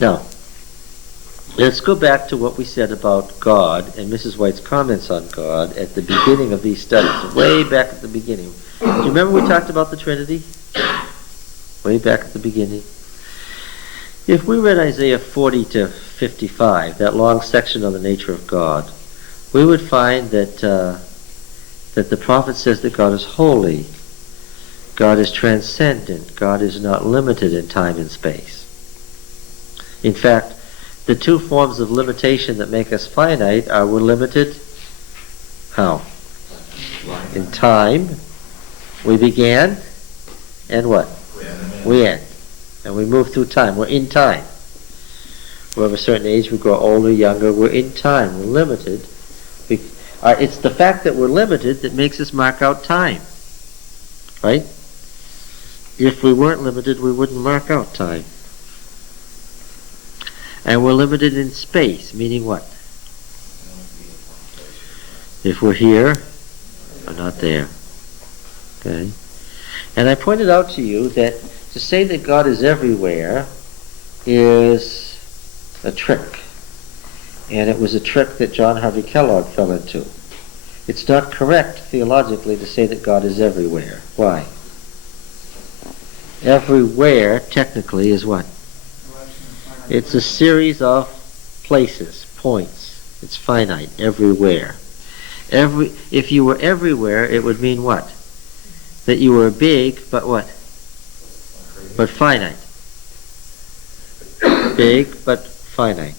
Now, let's go back to what we said about God and Mrs. White's comments on God at the beginning of these studies, way back at the beginning. Do you remember we talked about the Trinity? Way back at the beginning. If we read Isaiah 40 to 55, that long section on the nature of God, we would find that the prophet says that God is holy, God is transcendent, God is not limited in time and space. In fact, the two forms of limitation that make us finite are we're limited, how? In time, we began, and what? We end. And we move through time. We're in time. We're of a certain age, we grow older, younger, we're in time, we're limited. It's the fact that we're limited that makes us mark out time. Right? If we weren't limited, we wouldn't mark out time. And we're limited in space, meaning what? If we're here, we're not there. Okay? And I pointed out to you that to say that God is everywhere is a trick. And it was a trick that John Harvey Kellogg fell into. It's not correct theologically to say that God is everywhere. Why? Everywhere, technically, is what? It's a series of places, points. It's finite, everywhere. If you were everywhere, it would mean what? That you were big, but what? But finite. Big, but finite.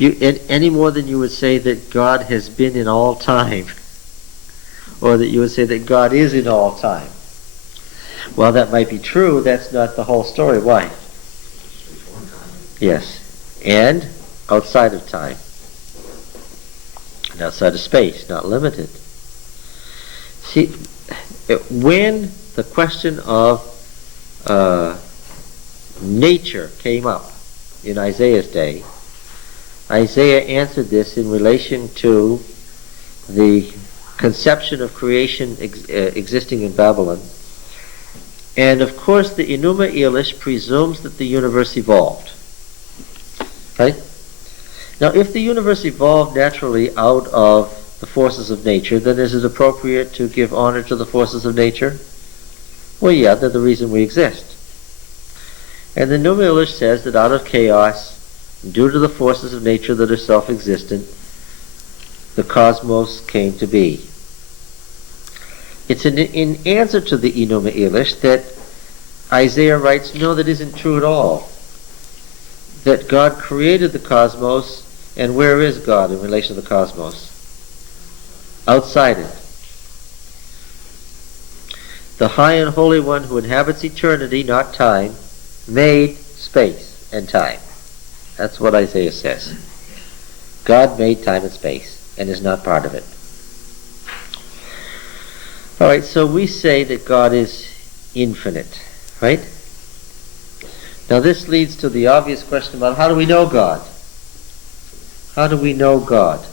Any more than you would say that God has been in all time, or that you would say that God is in all time. While that might be true, that's not the whole story. Why? Yes. And outside of time. And outside of space, not limited. See, when the question of nature came up in Isaiah's day, Isaiah answered this in relation to the conception of creation existing in Babylon. And of course the Enuma Elish presumes that the universe evolved. Right? Now if the universe evolved naturally out of the forces of nature, then is it appropriate to give honor to the forces of nature? Well, yeah, they're the reason we exist. And the Enuma Elish says that out of chaos, due to the forces of nature that are self-existent, the cosmos came to be. It's in answer to the Enuma Elish that Isaiah writes, no, that isn't true at all. That God created the cosmos, and where is God in relation to the cosmos? Outside it. The high and holy one who inhabits eternity, not time, made space and time. That's what Isaiah says. God made time and space and is not part of it. Alright, so we say that God is infinite, right? Now this leads to the obvious question about how do we know God? How do we know God?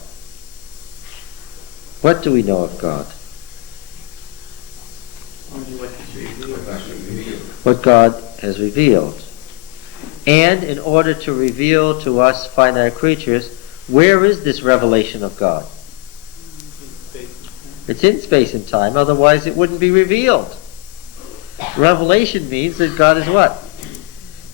What do we know of God? What God has revealed. And in order to reveal to us finite creatures, where is this revelation of God? It's in space and time, otherwise it wouldn't be revealed. Revelation means that God is what?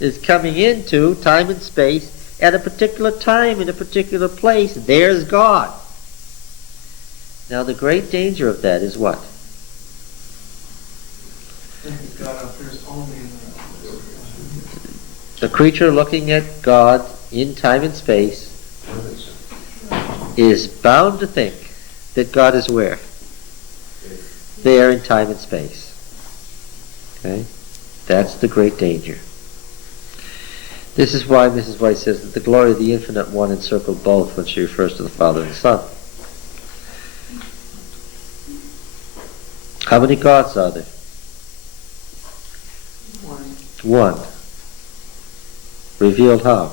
Is coming into time and space at a particular time in a particular place. There's God. Now the great danger of that is what? God appears only in The creature looking at God in time and space is bound to think that God is where? There in time and space. Okay? That's the great danger. This is why Mrs. White says that the glory of the infinite one encircled both when she refers to the Father and the Son. How many gods are there? One. Revealed how?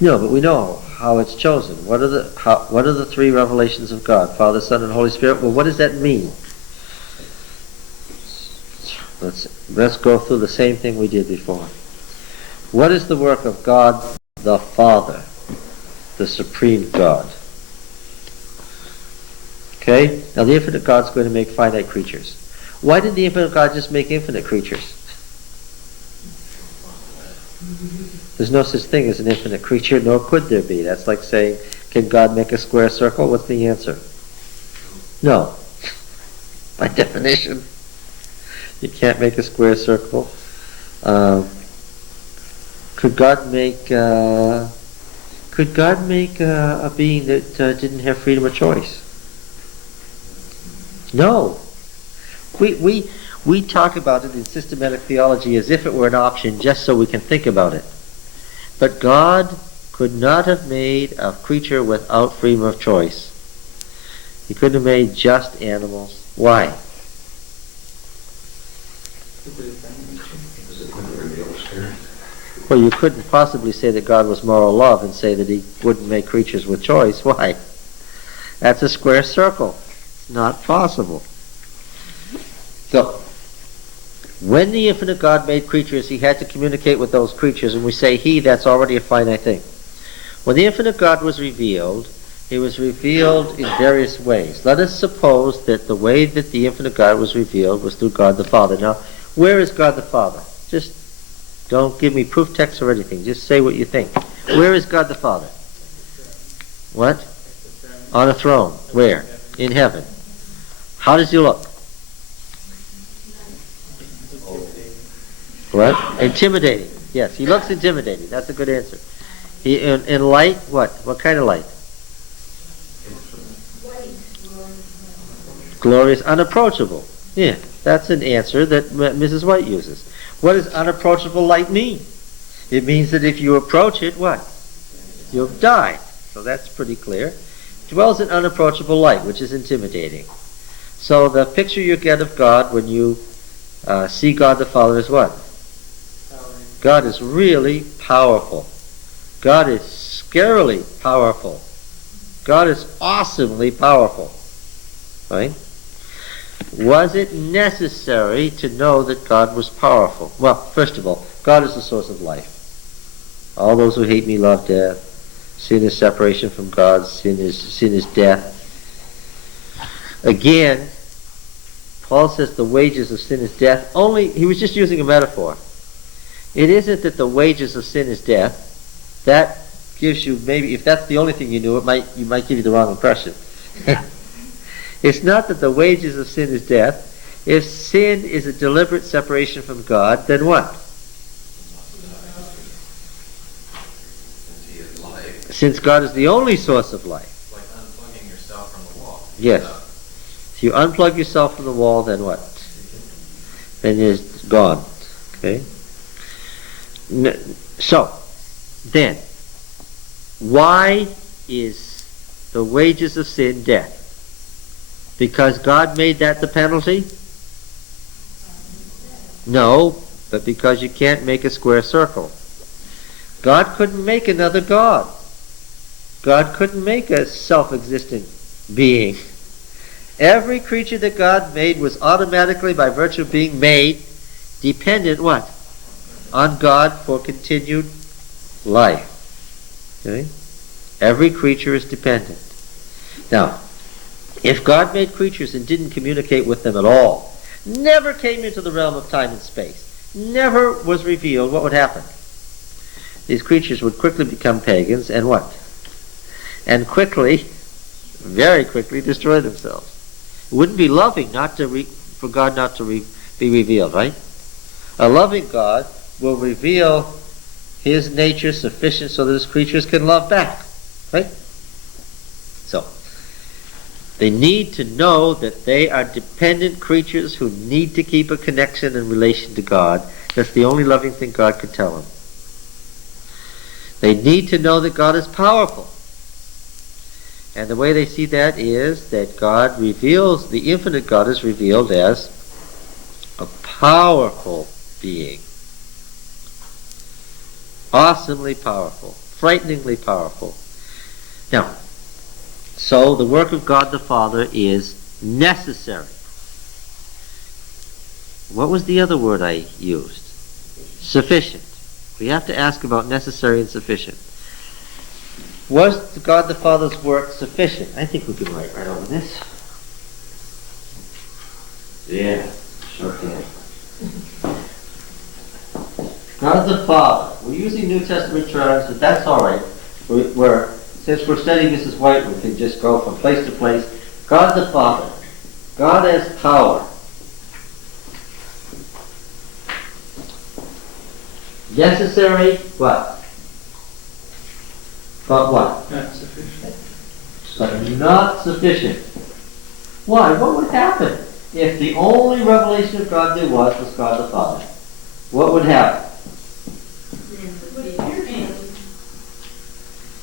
No, but we know how it's chosen. What are the three revelations of God? Father, Son, and Holy Spirit. Well, what does that mean? Let's go through the same thing we did before. What is the work of God the Father, the supreme God? Okay? Now the infinite God's going to make finite creatures. Why did the infinite God just make infinite creatures? There's no such thing as an infinite creature, nor could there be. That's like saying, can God make a square circle? What's the answer? No. By definition, you can't make a square circle. Could God make a being that didn't have freedom of choice? No. We talk about it in systematic theology as if it were an option just so we can think about it. But God could not have made a creature without freedom of choice. He couldn't have made just animals. Why? Well, you couldn't possibly say that God was moral love and say that he wouldn't make creatures with choice. Why? That's a square circle. It's not possible. So, when the infinite God made creatures, he had to communicate with those creatures, and we say he, that's already a finite thing. When the infinite God was revealed, it was revealed in various ways. Let us suppose that the way that the infinite God was revealed was through God the Father. Now, where is God the Father? Just don't give me proof text or anything. Just say what you think. Where is God the Father? What? On a throne. Where? In heaven. How does he look? What? Intimidating. Yes, he looks intimidating. That's a good answer. He in light, what? What kind of light? Glorious, unapproachable. Yeah, that's an answer that Mrs. White uses. What does unapproachable light mean? It means that if you approach it, what? You'll die. So that's pretty clear. Dwells in unapproachable light, which is intimidating. So the picture you get of God when you see God the Father is what? God is really powerful. God is scarily powerful. God is awesomely powerful. Right? Was it necessary to know that God was powerful? Well, first of all, God is the source of life. All those who hate me love death. Sin is separation from God. Sin is death. Again, Paul says the wages of sin is death. He was just using a metaphor. It isn't that the wages of sin is death. That gives you, maybe, if that's the only thing you knew, you might give you the wrong impression. It's not that the wages of sin is death. If sin is a deliberate separation from God, then what? Since God is the only source of life. Like unplugging yourself from the wall. Yes. If you unplug yourself from the wall, then what? Then it's gone. Okay? So, then, why is the wages of sin death? Because God made that the penalty? No, but because you can't make a square circle. God couldn't make another God. God couldn't make a self-existent being. Every creature that God made was automatically, by virtue of being made, dependent, what? On God for continued life. Okay? Every creature is dependent. Now, if God made creatures and didn't communicate with them at all, never came into the realm of time and space, never was revealed, what would happen? These creatures would quickly become pagans and what? And quickly, very quickly, destroy themselves. It wouldn't be loving for God not to be revealed, right? A loving God will reveal his nature sufficient so that his creatures can love back, right? So, they need to know that they are dependent creatures who need to keep a connection and relation to God. That's the only loving thing God could tell them. They need to know that God is powerful. And the way they see that is that God reveals, the infinite God is revealed as a powerful being. Awesomely powerful. Frighteningly powerful. Now, so the work of God the Father is necessary. What was the other word I used? Sufficient. We have to ask about necessary and sufficient. Was God the Father's work sufficient? I think we can write right over this. Yeah, sure can. God the Father. We're using New Testament terms, but that's all right. Since we're studying Mrs. White, we can just go from place to place. God the Father. God as power. Necessary, what? But what? Not sufficient. But not sufficient. Why? What would happen if the only revelation of God there was God the Father? What would happen?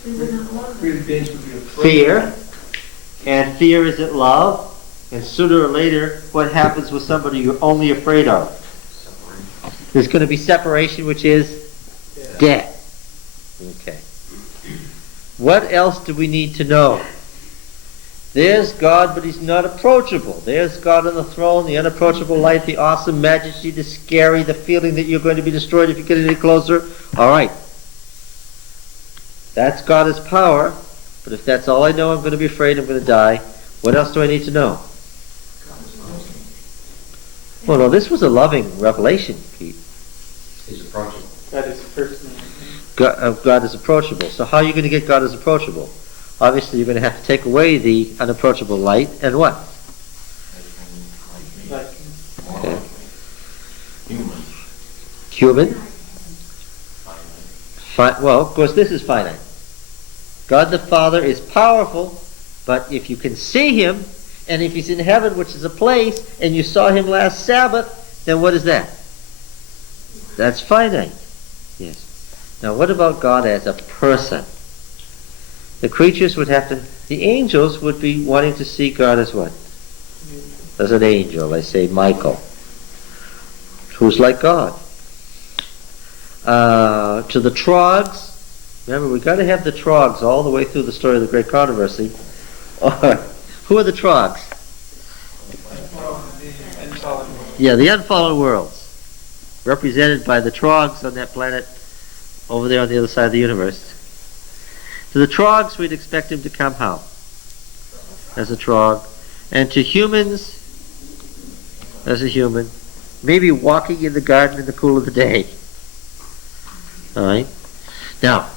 Human beings would be afraid. Fear. And fear isn't love. And sooner or later, what happens with somebody you're only afraid of? There's going to be separation, which is death. Okay. What else do we need to know? There's God, but he's not approachable. There's God on the throne, the unapproachable light, the awesome majesty, the scary, the feeling that you're going to be destroyed if you get any closer. All right. That's God as power. But if that's all I know, I'm going to be afraid, I'm going to die. What else do I need to know? Well, no, this was a loving revelation, Pete. He's approachable. That is personal. God is approachable. So how are you going to get God as approachable? Obviously, you're going to have to take away the unapproachable light and what? Like, Okay. Human. Human? Finite. Well, of course, this is finite. God the Father is powerful, but if you can see him, and if he's in heaven, which is a place, and you saw him last Sabbath, then what is that? That's finite. Yes. Now, what about God as a person? The creatures would have to, the angels would be wanting to see God as what? As an angel. They say Michael, who's like God. To the trogs, remember, we've got to have the trogs all the way through the story of the Great Controversy. Who are the trogs? Yeah, the unfallen worlds, represented by the trogs on that planet over there on the other side of the universe. To the trogs, we'd expect him to come how? As a trog. And to humans, as a human, maybe walking in the garden in the cool of the day. All right? Now,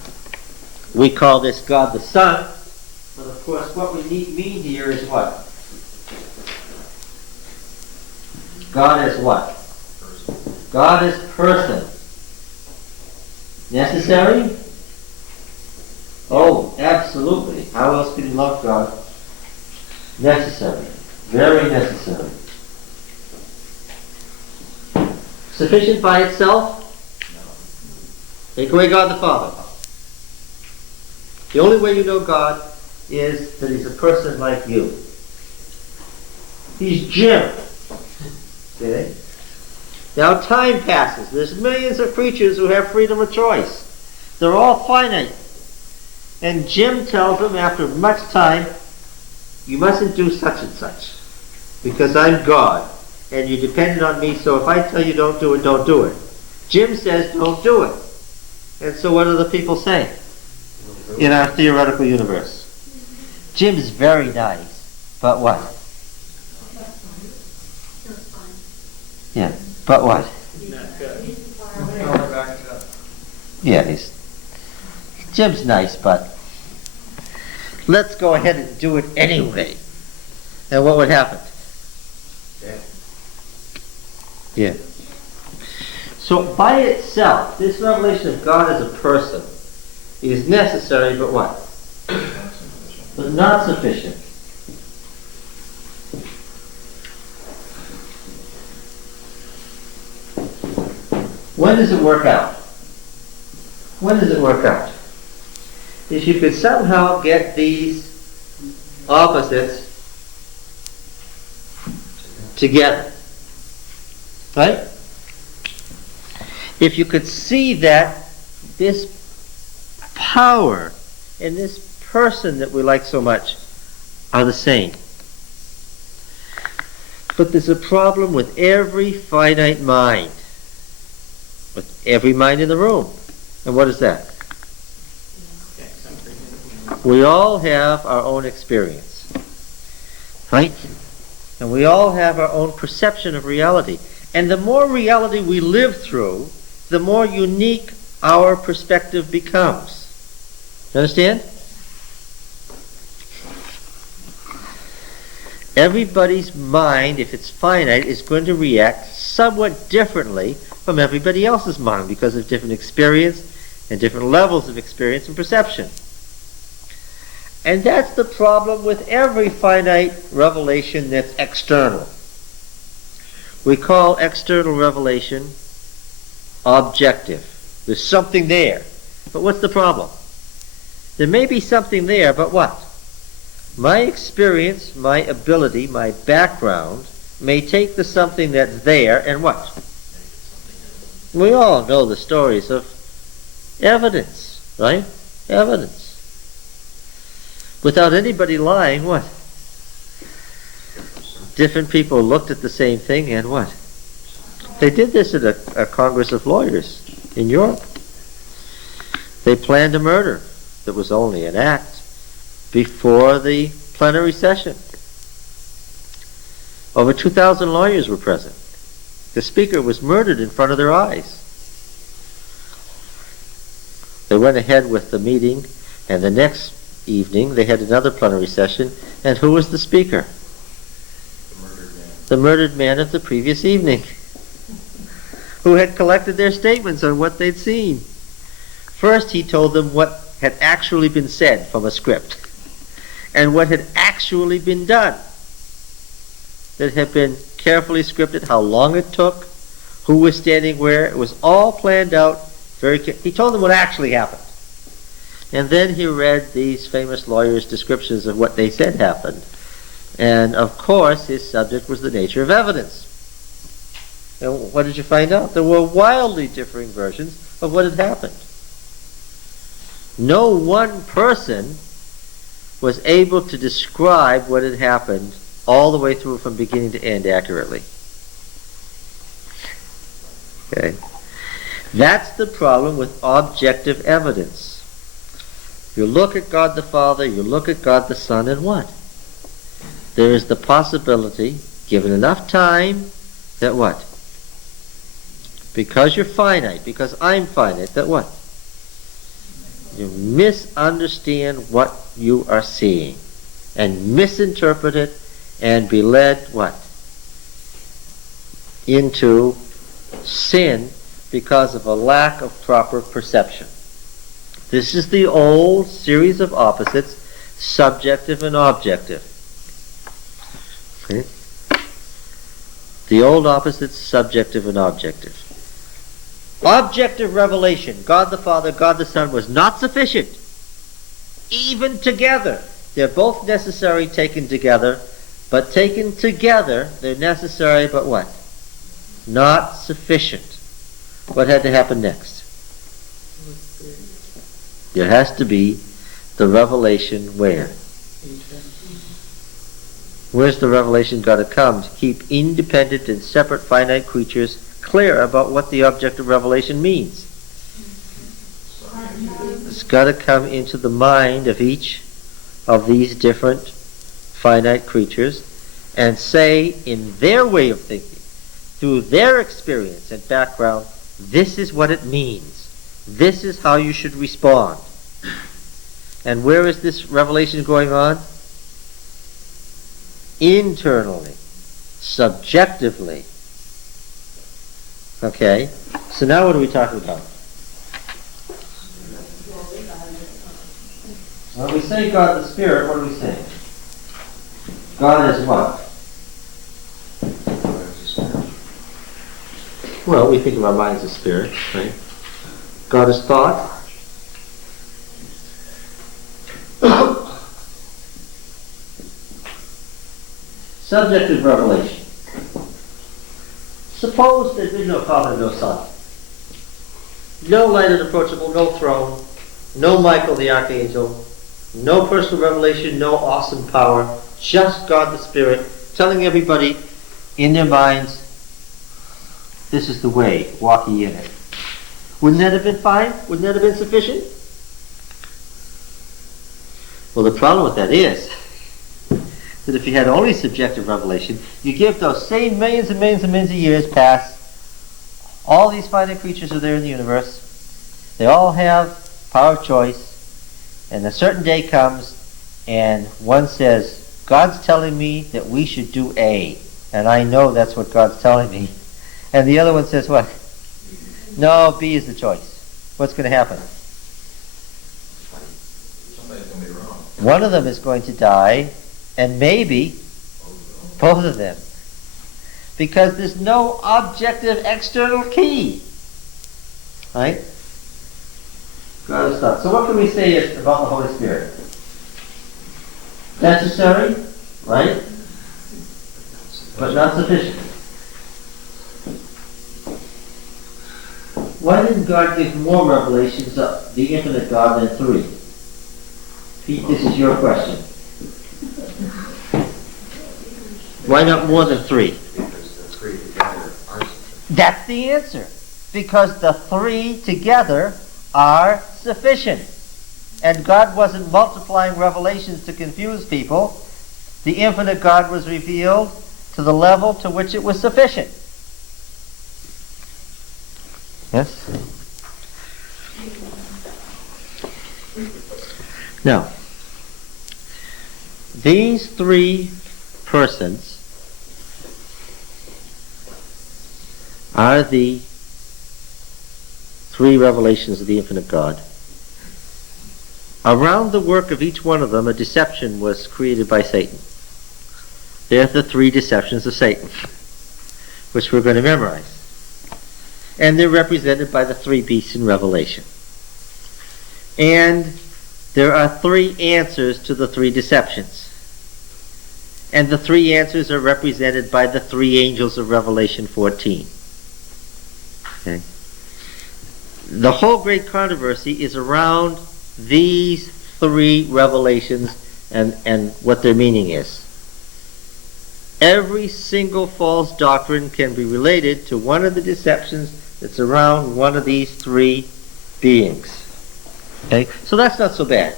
we call this God the Son, but of course what we mean here is what? God is what? Person. God is person. Necessary? Oh, absolutely. How else can you love God? Necessary. Very necessary. Sufficient by itself? No. Take away God the Father. The only way you know God is that he's a person like you. He's Jim. Okay? Now time passes. There's millions of creatures who have freedom of choice. They're all finite. And Jim tells them after much time, you mustn't do such and such. Because I'm God. And you're dependent on me, so if I tell you don't do it, don't do it. Jim says don't do it. And so what do the people say in our theoretical universe? Jim's very nice, but what? Yeah, but what? not good. Yeah, Jim's nice, but let's go ahead and do it anyway. And what would happen? Yeah. So by itself, this revelation of God as a person is necessary, but what? But not sufficient. When does it work out? When does it work out? If you could somehow get these opposites together. Right? If you could see that this power and this person that we like so much are the same. But there's a problem with every finite mind, with every mind in the room. And what is that? We all have our own experience, right? And we all have our own perception of reality. And the more reality we live through, the more unique our perspective becomes. You understand? Everybody's mind, if it's finite, is going to react somewhat differently from everybody else's mind because of different experience and different levels of experience and perception. And that's the problem with every finite revelation that's external. We call external revelation objective. There's something there. But what's the problem? There may be something there, but what? My experience, my ability, my background may take the something that's there and what? We all know the stories of evidence, right? Evidence. Without anybody lying, what? Different people looked at the same thing and what? They did this at a Congress of Lawyers in Europe. They planned a murder that was only an act before the plenary session. Over 2,000 lawyers were present. The speaker was murdered in front of their eyes. They went ahead with the meeting, and the next evening they had another plenary session, and who was the speaker? The murdered man. The murdered man of the previous evening, who had collected their statements on what they'd seen. First he told them what had actually been said from a script, and what had actually been done, that had been carefully scripted, how long it took, who was standing where. It was all planned out very carefully. He told them what actually happened. And then he read these famous lawyers' descriptions of what they said happened. And of course, his subject was the nature of evidence. And what did you find out? There were wildly differing versions of what had happened. No one person was able to describe what had happened all the way through from beginning to end accurately. Okay. That's the problem with objective evidence. You look at God the Father, you look at God the Son, and what? There is the possibility, given enough time, that what? Because you're finite, because I'm finite, that what? You misunderstand what you are seeing, and misinterpret it, and be led, what? Into sin because of a lack of proper perception. This is the old series of opposites, subjective and objective. Okay? The old opposites, subjective and objective. Objective revelation, God the Father, God the Son, was not sufficient. Even together. They're both necessary taken together, but taken together, they're necessary, but what? Not sufficient. What had to happen next? There has to be the revelation where? Where's the revelation got to come to keep independent and separate finite creatures clear about what the object of revelation means? It's got to come into the mind of each of these different finite creatures and say, in their way of thinking, through their experience and background, this is what it means. This is how you should respond. And where is this revelation going on? Internally, subjectively. Okay? So now what are we talking about? When we say God the Spirit, what do we say? God is what? Well, we think of our mind as a spirit, right? God is thought. Subjective revelation. Suppose there's been no Father, no Son. No light unapproachable, no throne, no Michael the Archangel, no personal revelation, no awesome power, just God the Spirit telling everybody in their minds, this is the way, walk ye in it. Wouldn't that have been fine? Wouldn't that have been sufficient? Well, the problem with that is that if you had only subjective revelation, you give those same millions and millions and millions of years pass, all these finite creatures are there in the universe, they all have power of choice, and a certain day comes and one says, God's telling me that we should do A, and I know that's what God's telling me. And the other one says what? No, B is the choice. What's going to happen? Somebody's going to be wrong. One of them is going to die, and maybe both of them. Because there's no objective external key. Right? God is thought. So what can we say about the Holy Spirit? Necessary, right? But not sufficient. Why didn't God give more revelations of the infinite God than 3? Pete, this is your question. Why not more than 3? Because the 3 together are sufficient. That's the answer. Because the 3 together are sufficient. And God wasn't multiplying revelations to confuse people. The infinite God was revealed to the level to which it was sufficient. Yes? Now, these 3 persons are the 3 revelations of the infinite God. Around the work of each one of them, a deception was created by Satan. They're the 3 deceptions of Satan, which we're going to memorize. And they're represented by the 3 beasts in Revelation. And there are 3 answers to the 3 deceptions. And the 3 answers are represented by the 3 angels of Revelation 14. Okay? The whole great controversy is around these 3 revelations and what their meaning is. Every single false doctrine can be related to one of the deceptions that's around one of these 3 beings. Okay? So that's not so bad.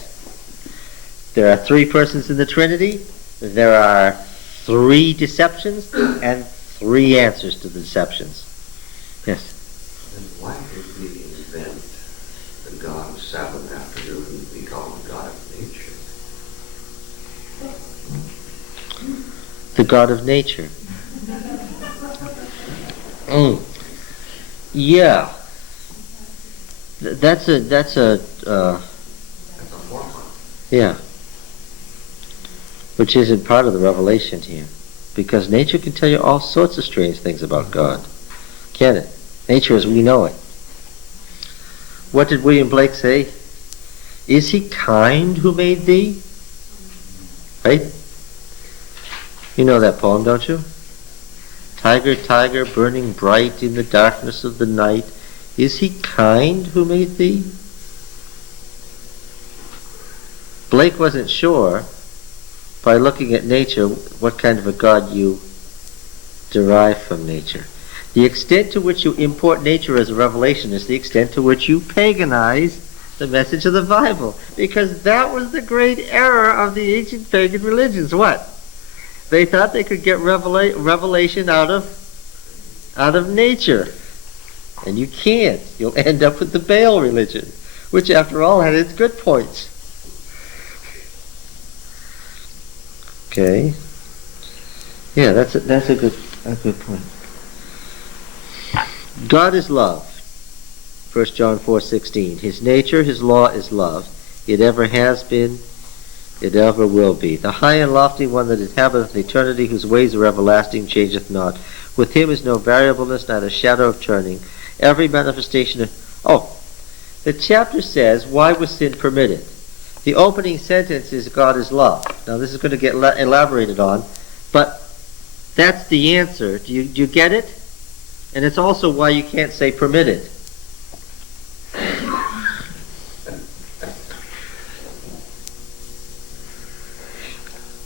There are 3 persons in the Trinity. There are 3 deceptions and 3 answers to the deceptions. Yes? Then why did we invent the God of Sabbath afternoon we call the God of nature? The God of nature. Yeah. That's a That's a forethought. yeah. Which isn't part of the revelation here. Because nature can tell you all sorts of strange things about God. Can it? Nature as we know it. What did William Blake say? Is he kind who made thee? Right? You know that poem, don't you? Tiger, tiger, burning bright in the darkness of the night, is he kind who made thee? Blake wasn't sure, by looking at nature, what kind of a God you derive from nature. The extent to which you import nature as a revelation is the extent to which you paganize the message of the Bible. Because that was the great error of the ancient pagan religions. What? They thought they could get revelation out of nature. And you can't. You'll end up with the Baal religion, which after all had its good points. Okay. Yeah, that's a good point. God is love. 1 John 4:16. His nature, his law is love. It ever has been, it ever will be. The high and lofty one that inhabiteth eternity, whose ways are everlasting, changeth not. With him is no variableness, not a shadow of turning. Every manifestation of... the chapter says, why was sin permitted? The opening sentence is God is love. Now this is going to get elaborated on, but that's the answer. Do you get it? And it's also why you can't say permitted.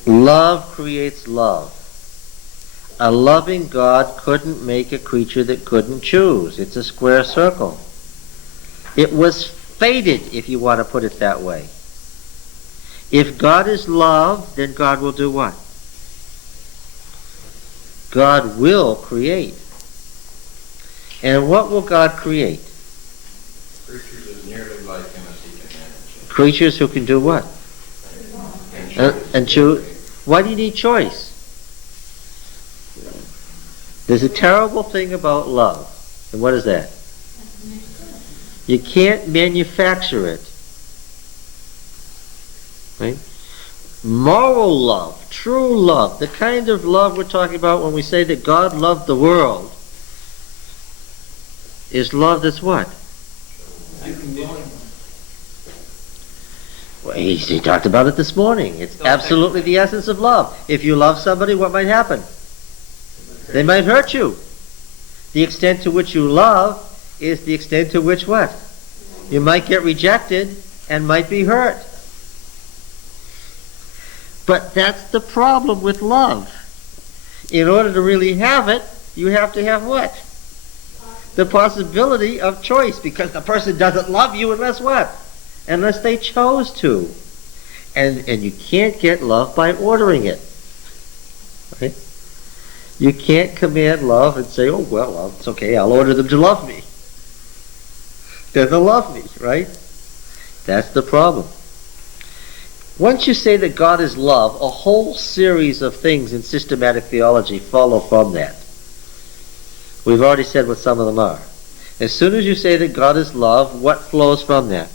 Love creates love. a loving God couldn't make a creature that couldn't choose. It's a square circle. It was fated, if you want to put it that way. If God is love, then God will do what? God will create. And what will God create? Creatures as nearly like him as he can manage. Creatures who can do what? And choose. Why do you need choice? There's a terrible thing about love. And what is that? You can't manufacture it. Right? Moral love, true love, the kind of love we're talking about when we say that God loved the world, is love that's what? Well, he talked about it this morning. It's absolutely the essence of love. If you love somebody, what might happen? They might hurt you. The extent to which you love is the extent to which what? You might get rejected and might be hurt. But that's the problem with love. In order to really have it, you have to have what? The possibility of choice, because the person doesn't love you unless what? Unless they chose to. And you can't get love by ordering it. Right? You can't command love and say, oh, well, it's okay, I'll order them to love me. Then they'll love me, right? That's the problem. Once you say that God is love, a whole series of things in systematic theology follow from that. We've already said what some of them are. As soon as you say that God is love, what flows from that?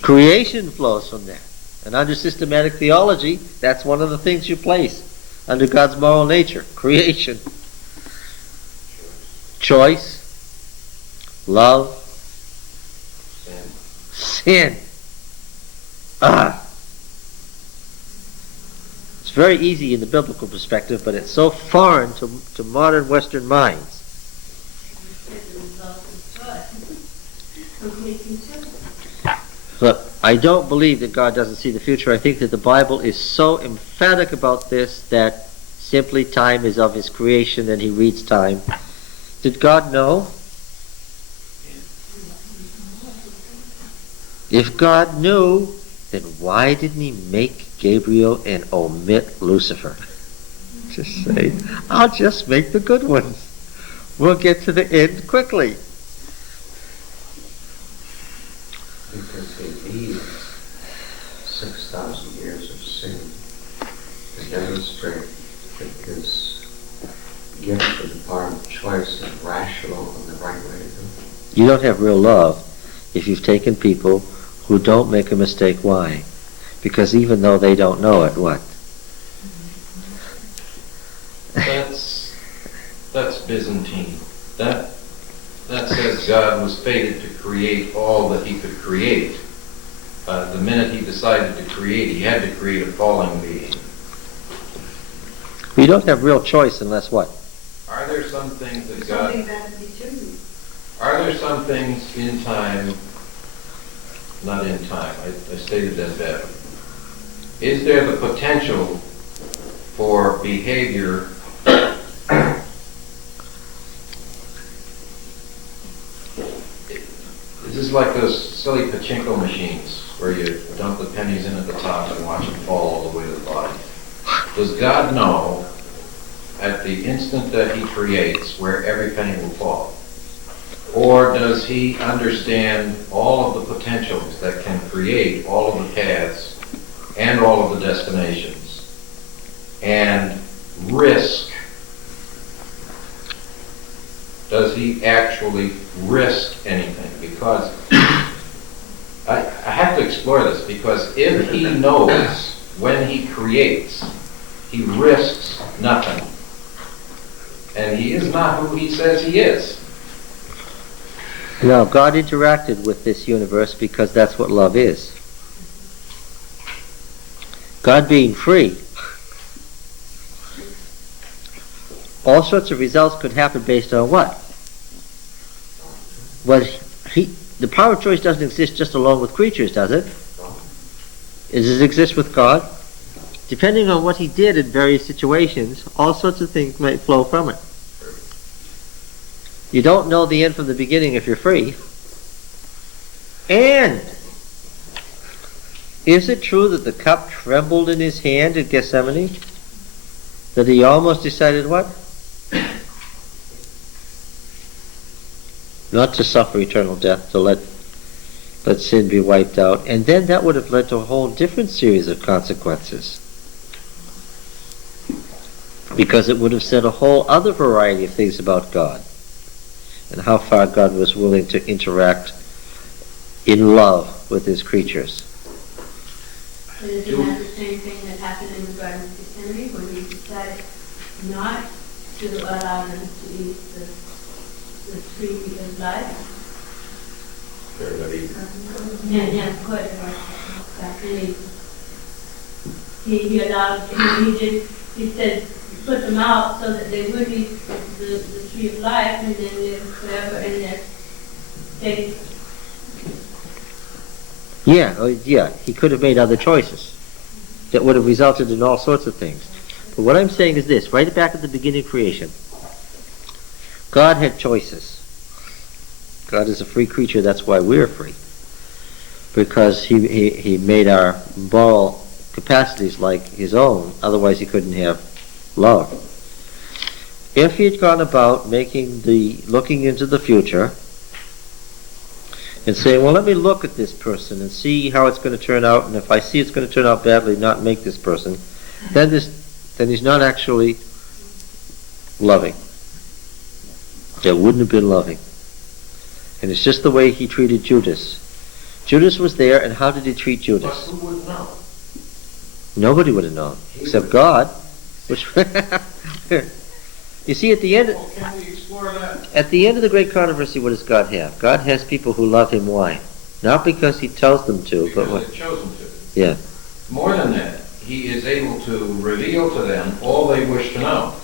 Creation flows from that. And under systematic theology, that's one of the things you place under God's moral nature. Creation. Choice. Love. Sin. It's very easy in the biblical perspective, but it's so foreign to modern Western minds. But I don't believe that God doesn't see the future. I think that the Bible is so emphatic about this that simply time is of his creation and he reads time. Did God know? If God knew, then why didn't he make Gabriel and omit Lucifer? Just say, I'll just make the good ones. We'll get to the end quickly. Because he needs 6,000 years of sin to demonstrate that his gift of the power of choice is rational and the right way to do it. You don't have real love if you've taken people who don't make a mistake. Why? Because even though they don't know it, what? That's Byzantine. That says God was fated to create all that he could create. The minute he decided to create, he had to create a falling being. We don't have real choice unless what? Are there some things that God... Are there some things in time, not in time, I stated that better. Is there the potential for behavior Is this like those silly pachinko machines where you dump the pennies in at the top and watch them fall all the way to the bottom? Does God know at the instant that he creates where every penny will fall? Or does he understand all of the potentials that can create all of the paths and all of the destinations and risk? Does he actually risk anything? Because I have to explore this, because if he knows when he creates, he risks nothing. And he is not who he says he is. No, God interacted with this universe because that's what love is. God being free. All sorts of results could happen based on what? Well, the power of choice doesn't exist just alone with creatures, does it? Does it exist with God? depending on what he did in various situations, all sorts of things might flow from it. You don't know the end from the beginning if you're free. And is it true that the cup trembled in his hand at Gethsemane? That he almost decided what? Not to suffer eternal death, to let sin be wiped out. And then that would have led to a whole different series of consequences. Because it would have said a whole other variety of things about God. And how far God was willing to interact in love with his creatures. But isn't that the same thing that happened in the Garden of Gethsemane when he decided not to allow them to eat the tree of life? Yeah, quite right. He allowed, he said, put them out so that they would eat the tree of life and then live forever in their state. Yeah, he could have made other choices that would have resulted in all sorts of things. But what I'm saying is this, right back at the beginning of creation, God had choices. God is a free creature, that's why we're free. Because he made our moral capacities like his own, otherwise he couldn't have love. If he'd gone about looking into the future and saying, well, let me look at this person and see how it's going to turn out, and if I see it's going to turn out badly, not make this person, then he's not actually loving. It wouldn't have been loving. And it's just the way he treated Judas. Judas was there, and how did he treat But Judas? who would know? Nobody would have known, except God. Which you see, at the end Can we explore that? of the great controversy, what does God have? God has people who love him. Why? Not because he tells them to, but Because what? they've chosen to. Yeah. More than that, he is able to reveal to them all they wish to know,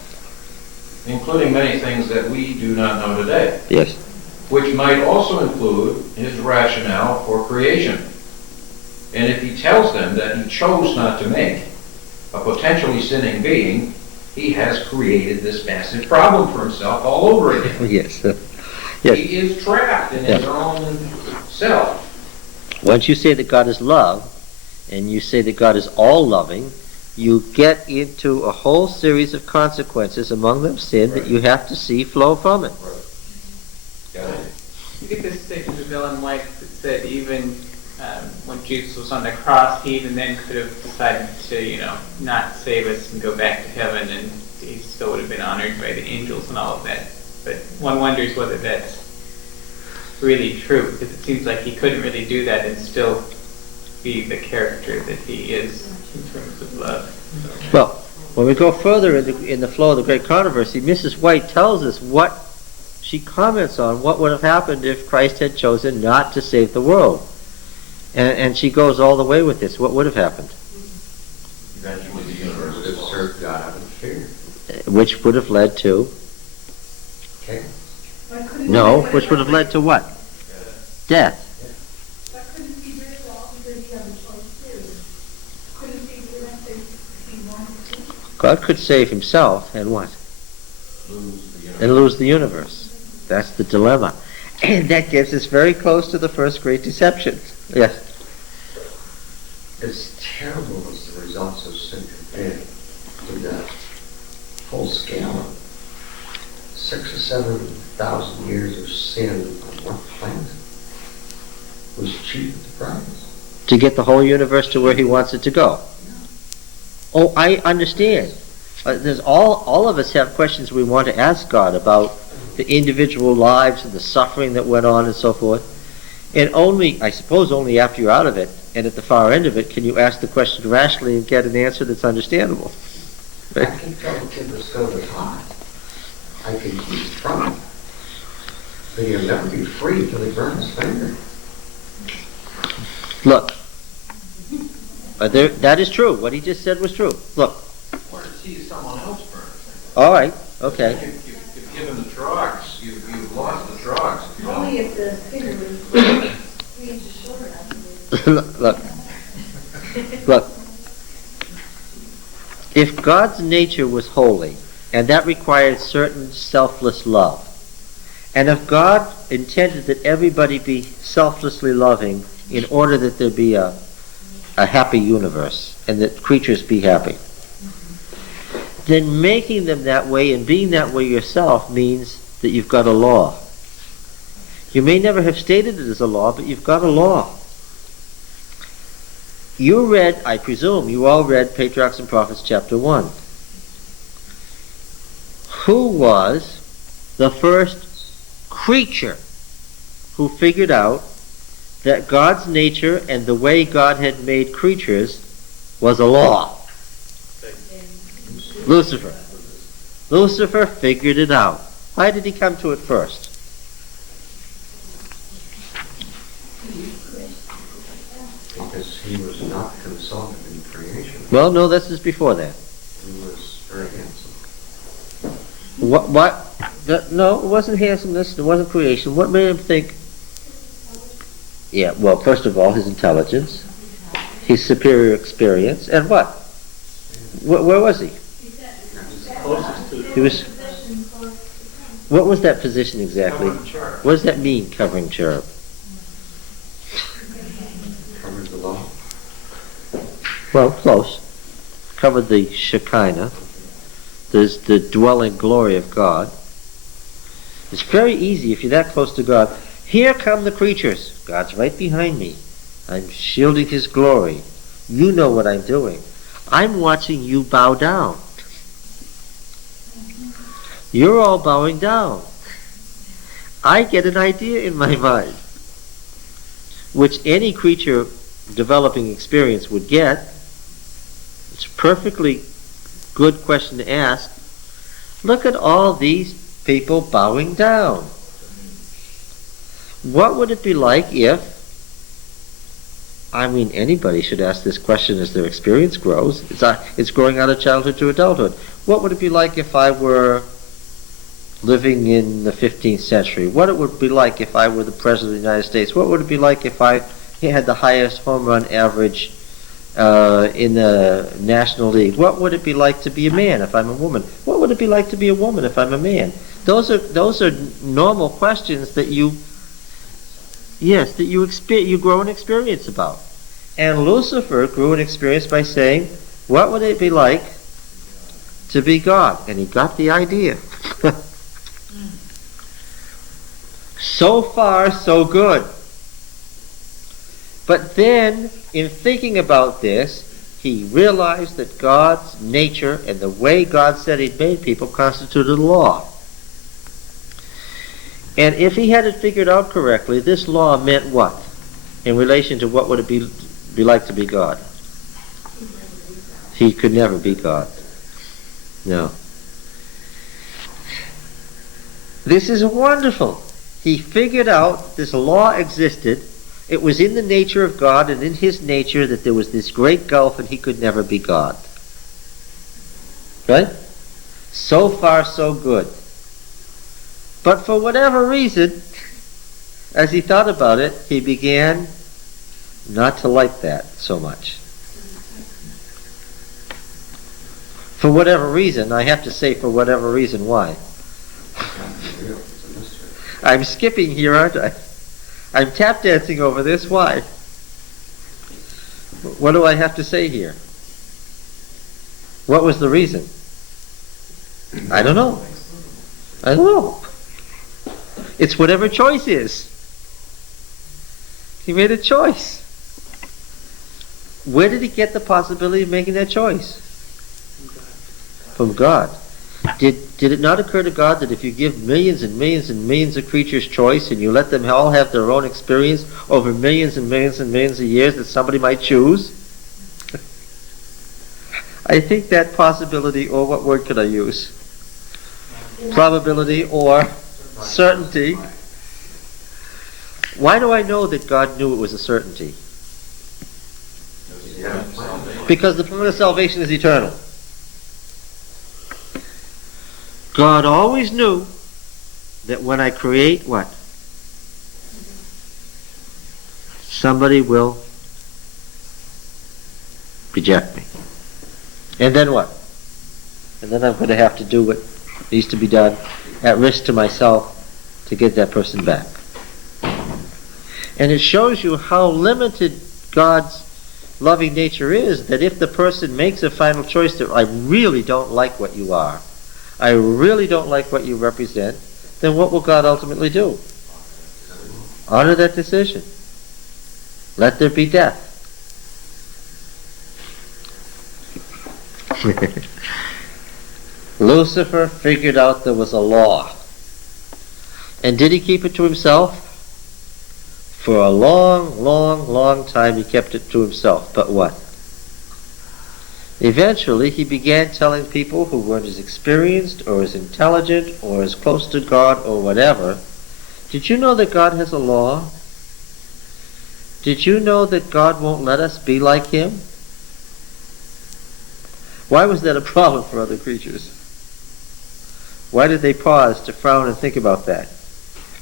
including many things that we do not know today, Yes. which might also include his rationale for creation. And if he tells them that he chose not to make a potentially sinning being, he has created this massive problem for himself all over again. Yes. Yes. He is trapped in his own self. Once you say that God is love, and you say that God is all loving, you get into a whole series of consequences, among them sin, that you have to see flow from it. Got it? You get this statement of Ellen White that said even when Jesus was on the cross, he even then could have decided to, not save us and go back to heaven, and he still would have been honored by the angels and all of that. But one wonders whether that's really true, because it seems like he couldn't really do that and still be the character that he is in terms of love. So. Well, when we go further in the flow of the great controversy, Mrs. White tells us what she comments on what would have happened if Christ had chosen not to save the world. And she goes all the way with this. What would have happened? Eventually the universe Would have is served God out of fear. Which would have led to? Okay? No, which would have led to what? Death. But couldn't he do it all because he had a choice too? Couldn't he do that if he wanted to? God could save himself and what? Lose the universe. That's the dilemma. And that gets us very close to the first great deception. Yes. As terrible as the results of sin compared to the full scale of 6,000 or 7,000 years of sin on one planet was cheap at the price. To get the whole universe to where he wants it to go. Oh, I understand. There's all of us have questions we want to ask God about the individual lives and the suffering that went on and so forth. And I suppose only after you're out of it and at the far end of it can you ask the question rationally and get an answer that's understandable. I can tell the kid the stove is hot. I can keep it from him. But he'll never be free until he burns his finger. Look, that is true. What he just said was true. Look. Or to see someone else burn. All right. Okay. You've given the drugs. You've lost the drugs. Only if the finger was 3 inches shorter. Look. If God's nature was holy, and that required certain selfless love, and if God intended that everybody be selflessly loving in order that there be a happy universe and that creatures be happy, then making them that way and being that way yourself means that you've got a law. You may never have stated it as a law, but you've got a law. You read, I presume, you all read Patriarchs and Prophets chapter 1. Who was the first creature who figured out that God's nature and the way God had made creatures was a law? Lucifer. Lucifer figured it out. Why did he come to it first? Because he was not consulted in creation. Well, no, this is before that. He was very handsome. No, it wasn't handsomeness, it wasn't creation. What made him think? Yeah, well, first of all, his intelligence, his superior experience, and what? Where was he? He was. What was that position exactly? What does that mean, covering cherub? Covered the law. Well, close. Covered the Shekinah. There's the dwelling glory of God. It's very easy if you're that close to God. Here come the creatures. God's right behind me. I'm shielding His glory. You know what I'm doing. I'm watching you bow down. You're all bowing down. I get an idea in my mind, which any creature developing experience would get. It's a perfectly good question to ask. Look at all these people bowing down. What would it be like if, anybody should ask this question as their experience grows. It's growing out of childhood to adulthood. What would it be like if I were living in the 15th century? What it would be like if I were the President of the United States? What would it be like if I had the highest home run average in the National League? What would it be like to be a man if I'm a woman? What would it be like to be a woman if I'm a man? Those are normal questions that you grow an experience about. And Lucifer grew an experience by saying, what would it be like to be God? And he got the idea. So far, so good. But then, in thinking about this, he realized that God's nature and the way God said He'd made people constituted law. And if he had it figured out correctly, this law meant what? In relation to what would it be like to be God? He could never be God. No. This is wonderful. He figured out this law existed. It was in the nature of God and in His nature that there was this great gulf and He could never be God. Right? So far, so good. But for whatever reason, as he thought about it, he began not to like that so much. For whatever reason, I have to say for whatever reason, why? I'm skipping here, aren't I? I'm tap dancing over this, why? What do I have to say here? What was the reason? I don't know. I don't know. It's whatever choice is. He made a choice. Where did he get the possibility of making that choice? From God. Did it not occur to God that if you give millions and millions and millions of creatures choice and you let them all have their own experience over millions and millions and millions of years that somebody might choose? I think that possibility, or what word could I use? Probability or certainty. Why do I know that God knew it was a certainty? Because the plan of salvation is eternal. God always knew that when I create what? Somebody will reject me. And then what? and then I'm going to have to do what needs to be done at risk to myself to get that person back. And it shows you how limited God's loving nature is, that if the person makes a final choice that I really don't like what you are, I really don't like what you represent, then what will God ultimately do? Honor that decision. Let there be death. Lucifer figured out there was a law. And did he keep it to himself? For a long, long, long time he kept it to himself. But what? Eventually he began telling people who weren't as experienced or as intelligent or as close to God or whatever, did you know that God has a law? Did you know that God won't let us be like him? Why was that a problem for other creatures? Why did they pause to frown and think about that?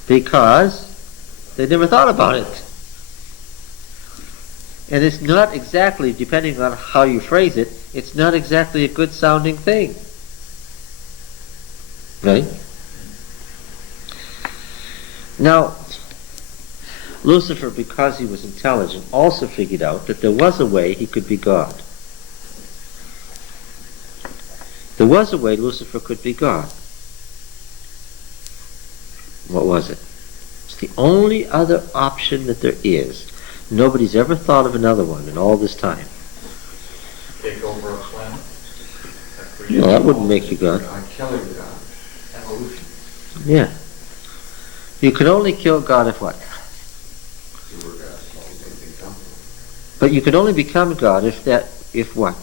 Because they never thought about it. And it's not exactly, depending on how you phrase it, it's not exactly a good sounding thing. Right? Now, Lucifer, because he was intelligent, also figured out that there was a way he could be God. There was a way Lucifer could be God. What was it? It's the only other option that there is. Nobody's ever thought of another one in all this time. Take over a planet? No, that wouldn't make you God. Killing God. Evolution. Yeah. You could only kill God if what? You were God, so you didn't become God. But you could only become God if what?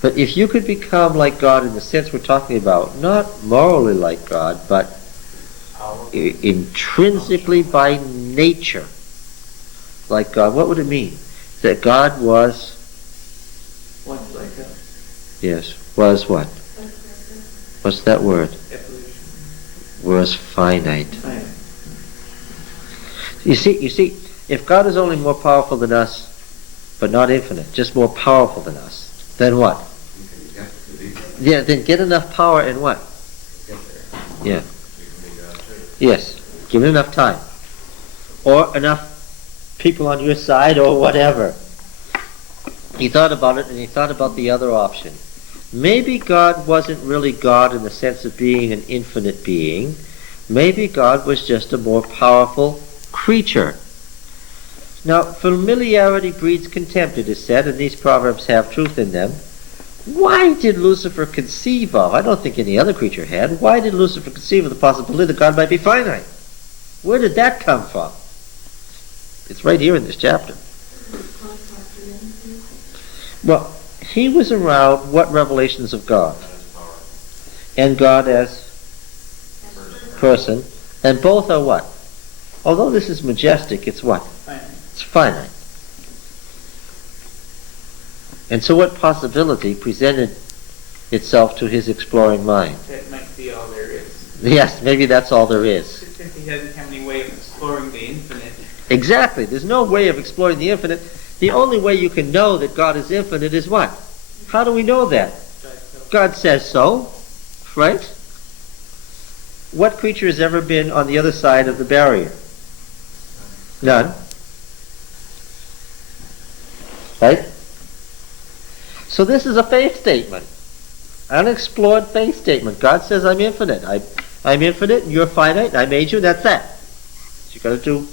But if you could become like God in the sense we're talking about, not morally like God, but intrinsically by nature like God, what would it mean? That God was... Once like us. Yes, was what? What's that word? Evolution. Was finite. Finite. You see, if God is only more powerful than us, but not infinite, just more powerful than us, then what? You can get to be God. Yeah, then get enough power and what? Get there. Yeah. You can be God too. Yes. Give it enough time. Or enough people on your side or whatever. He thought about it and he thought about the other option. Maybe God wasn't really God in the sense of being an infinite being. Maybe God was just a more powerful creature. Now, familiarity breeds contempt, it is said, and these proverbs have truth in them. Why did Lucifer conceive of, I don't think any other creature had, why did Lucifer conceive of the possibility that God might be finite? Where did that come from? It's right here in this chapter. Well, he was around what revelations of God? And God as person. And both are what? Although this is majestic, it's what? Finite. It's finite. And so what possibility presented itself to his exploring mind? That might be all there is. Yes, maybe that's all there is. Since he doesn't have any way of exploring the infinite. Exactly. There's no way of exploring the infinite. The only way you can know that God is infinite is what? How do we know that? God says so, right? What creature has ever been on the other side of the barrier? None. Right? So this is a faith statement. Unexplored faith statement. God says I'm infinite. I'm infinite and you're finite and I made you, that's that. So you got to do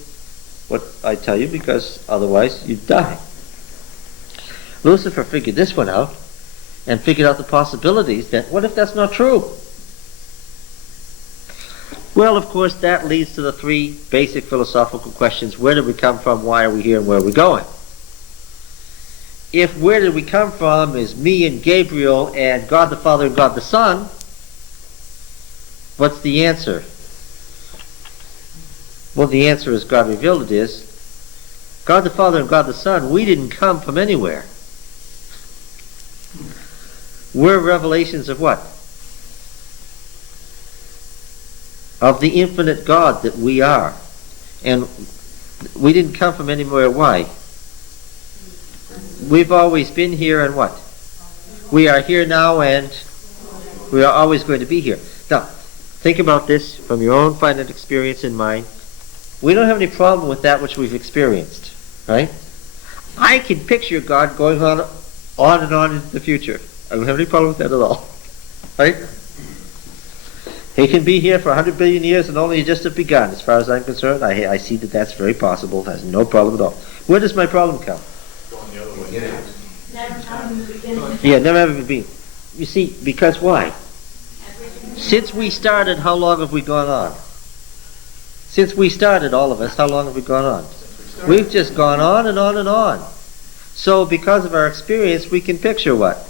what I tell you because otherwise you'd die. Lucifer figured this one out and figured out the possibilities that what if that's not true? Well, of course, that leads to the three basic philosophical questions. Where did we come from? Why are we here? And where are we going? If where did we come from is me and Gabriel and God the Father and God the Son, what's the answer? Well, the answer as God revealed it is, God the Father and God the Son, we didn't come from anywhere. We're revelations of what? Of the infinite God that we are. And we didn't come from anywhere. Why? We've always been here and what? We are here now and we are always going to be here. Now, think about this from your own finite experience in mind. We don't have any problem with that which we've experienced, right? I can picture God going on and on into the future. I don't have any problem with that at all, right? He can be here for 100 billion years and only just have begun. As far as I'm concerned, I see that that's very possible. That's no problem at all. Where does my problem come? Going the other way. Never having to begin. Yeah, never ever been. You see, because why? Since we started, how long have we gone on? Since we started, all of us, how long have we gone on? We've just gone on and on and on. So because of our experience, we can picture what?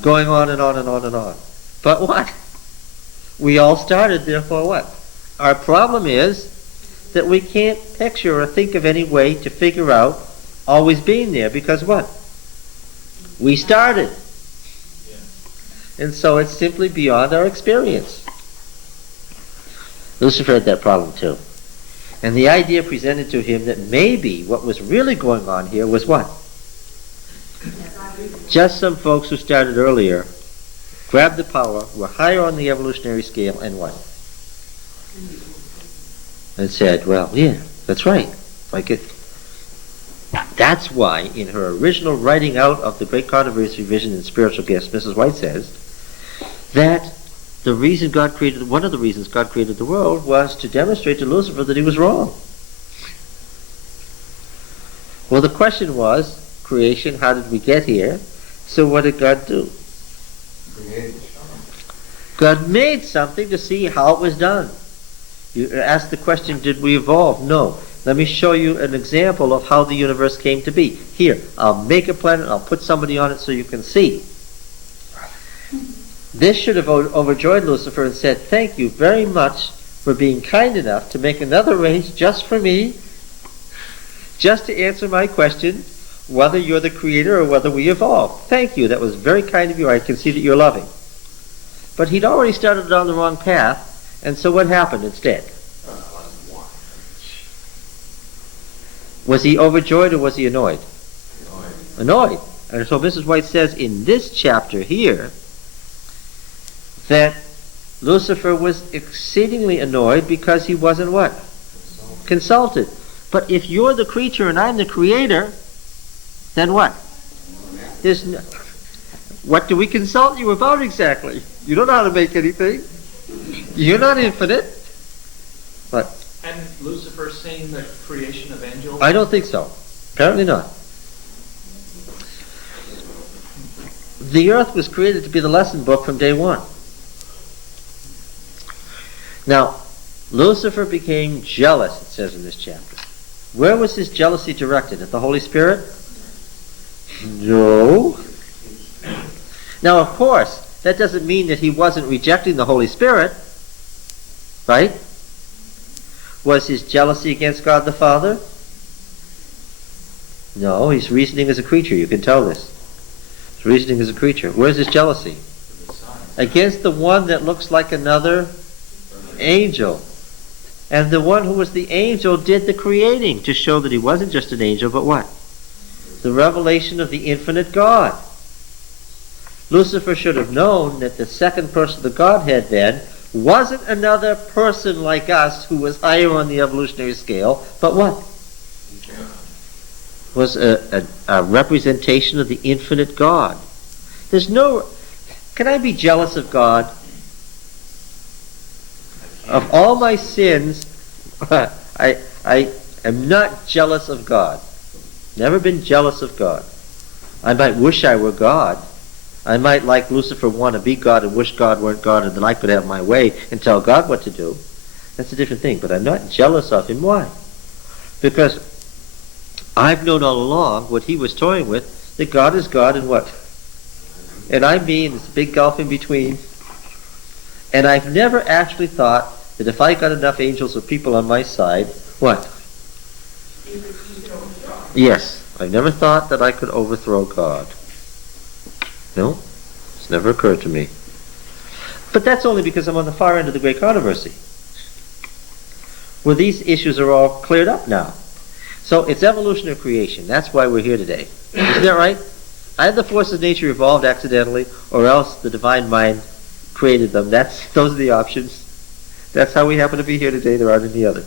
Going on and on and on and on. But what? We all started, therefore what? Our problem is that we can't picture or think of any way to figure out always being there, because what? We started. And so it's simply beyond our experience. Lucifer had that problem too. And the idea presented to him that maybe what was really going on here was what? Just some folks who started earlier, grabbed the power, were higher on the evolutionary scale, and what? And said, well, yeah, that's right. Like it. That's why in her original writing out of the Great Controversy Vision and Spiritual Gifts, Mrs. White says that the reason God created, one of the reasons God created the world was to demonstrate to Lucifer that he was wrong. Well, the question was, creation, how did we get here? So what did God do? God made something to see how it was done. You ask the question, did we evolve? No. Let me show you an example of how the universe came to be. Here, I'll make a planet, I'll put somebody on it so you can see. This should have overjoyed Lucifer and said, thank you very much for being kind enough to make another race just for me, just to answer my question, whether you're the creator or whether we evolved. Thank you, that was very kind of you. I can see that you're loving. But he'd already started on the wrong path, and so what happened instead? Was he overjoyed or was he annoyed? Annoyed. And so Mrs. White says in this chapter here that Lucifer was exceedingly annoyed because he wasn't what? Consulted. But if you're the creature and I'm the creator, then what? There's no, what do we consult you about exactly? You don't know how to make anything. You're not infinite. What? Hadn't Lucifer seen the creation of angels? I don't think so. Apparently not. The earth was created to be the lesson book from day one. Now, Lucifer became jealous, it says in this chapter. Where was his jealousy directed? At the Holy Spirit? No. Now, of course, that doesn't mean that he wasn't rejecting the Holy Spirit, right? Was his jealousy against God the Father? No, he's reasoning as a creature. You can tell this. He's reasoning as a creature. Where's his jealousy? Against the one that looks like another angel. And the one who was the angel did the creating to show that he wasn't just an angel, but what? The revelation of the infinite God. Lucifer should have known that the second person of the Godhead then wasn't another person like us who was higher on the evolutionary scale, but what? Was a representation of the infinite God. There's no... Can I be jealous of God? Of all my sins, I am not jealous of God. Never been jealous of God. I might wish I were God. I might, like Lucifer, want to be God and wish God weren't God and then I could have my way and tell God what to do. That's a different thing. But I'm not jealous of him. Why? Because I've known all along what he was toying with, that God is God and what? And I'm me, and this big gulf in between. And I've never actually thought that if I got enough angels or people on my side, what? Yes, I've never thought that I could overthrow God. No, it's never occurred to me. But that's only because I'm on the far end of the Great Controversy, where these issues are all cleared up now. So it's evolution or creation. That's why we're here today. Isn't that right? Either the forces of nature evolved accidentally, or else the divine mind created them. Those are the options. That's how we happen to be here today. There aren't any other.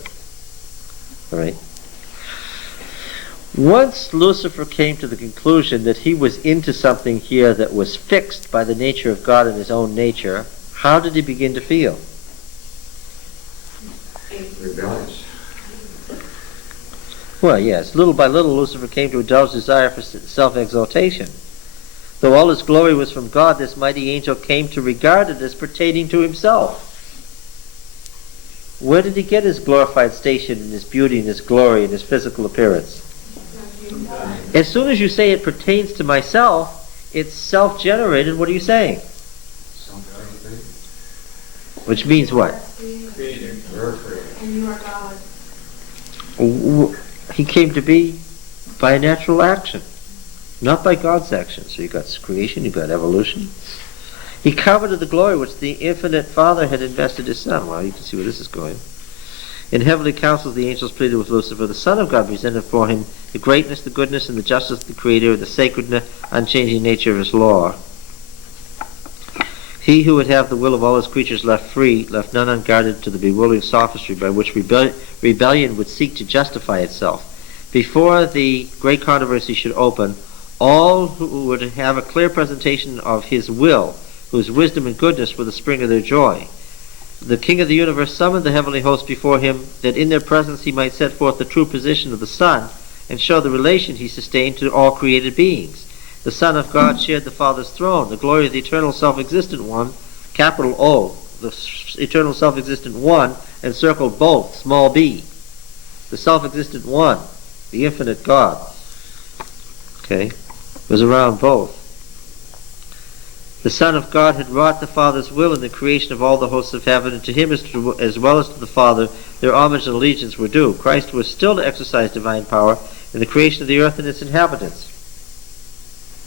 All right. Once Lucifer came to the conclusion that he was into something here that was fixed by the nature of God and his own nature, how did he begin to feel? Rebellious. Well, yes. Little by little, Lucifer came to indulge desire for self-exaltation. Though all his glory was from God, this mighty angel came to regard it as pertaining to himself. Where did he get his glorified station and his beauty and his glory and his physical appearance? As soon as you say it pertains to myself, it's self-generated. What are you saying? Which means what? Creator. And you are God. He came to be by a natural action, not by God's action. So you got creation, you got evolution. He coveted the glory which the infinite Father had invested his Son. Well, you can see where this is going. In heavenly councils, the angels pleaded with Lucifer. The Son of God presented for him the greatness, the goodness, and the justice of the Creator, the sacred, unchanging nature of his law. He who would have the will of all his creatures left free, left none unguarded to the bewildering sophistry by which rebellion would seek to justify itself. Before the great controversy should open, all who would have a clear presentation of his will, whose wisdom and goodness were the spring of their joy. The King of the universe summoned the heavenly host before him, that in their presence he might set forth the true position of the Son, and show the relation he sustained to all created beings. The Son of God shared the Father's throne, the glory of the eternal self-existent one, capital O, the eternal self-existent one, encircled both, small b. The self-existent one, the infinite God, was around both. The Son of God had wrought the Father's will in the creation of all the hosts of heaven, and to him as well as to the Father their homage and allegiance were due. Christ was still to exercise divine power in the creation of the earth and its inhabitants.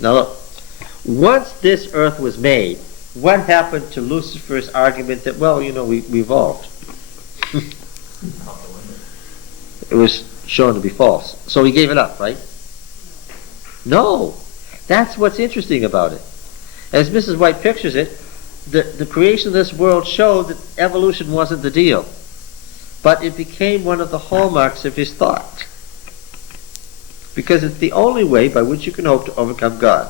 Now look, once this earth was made, what happened to Lucifer's argument that, well, we evolved? It was shown to be false. So he gave it up, right? No. That's what's interesting about it. As Mrs. White pictures it, the creation of this world showed that evolution wasn't the deal. But it became one of the hallmarks of his thought. Because it's the only way by which you can hope to overcome God,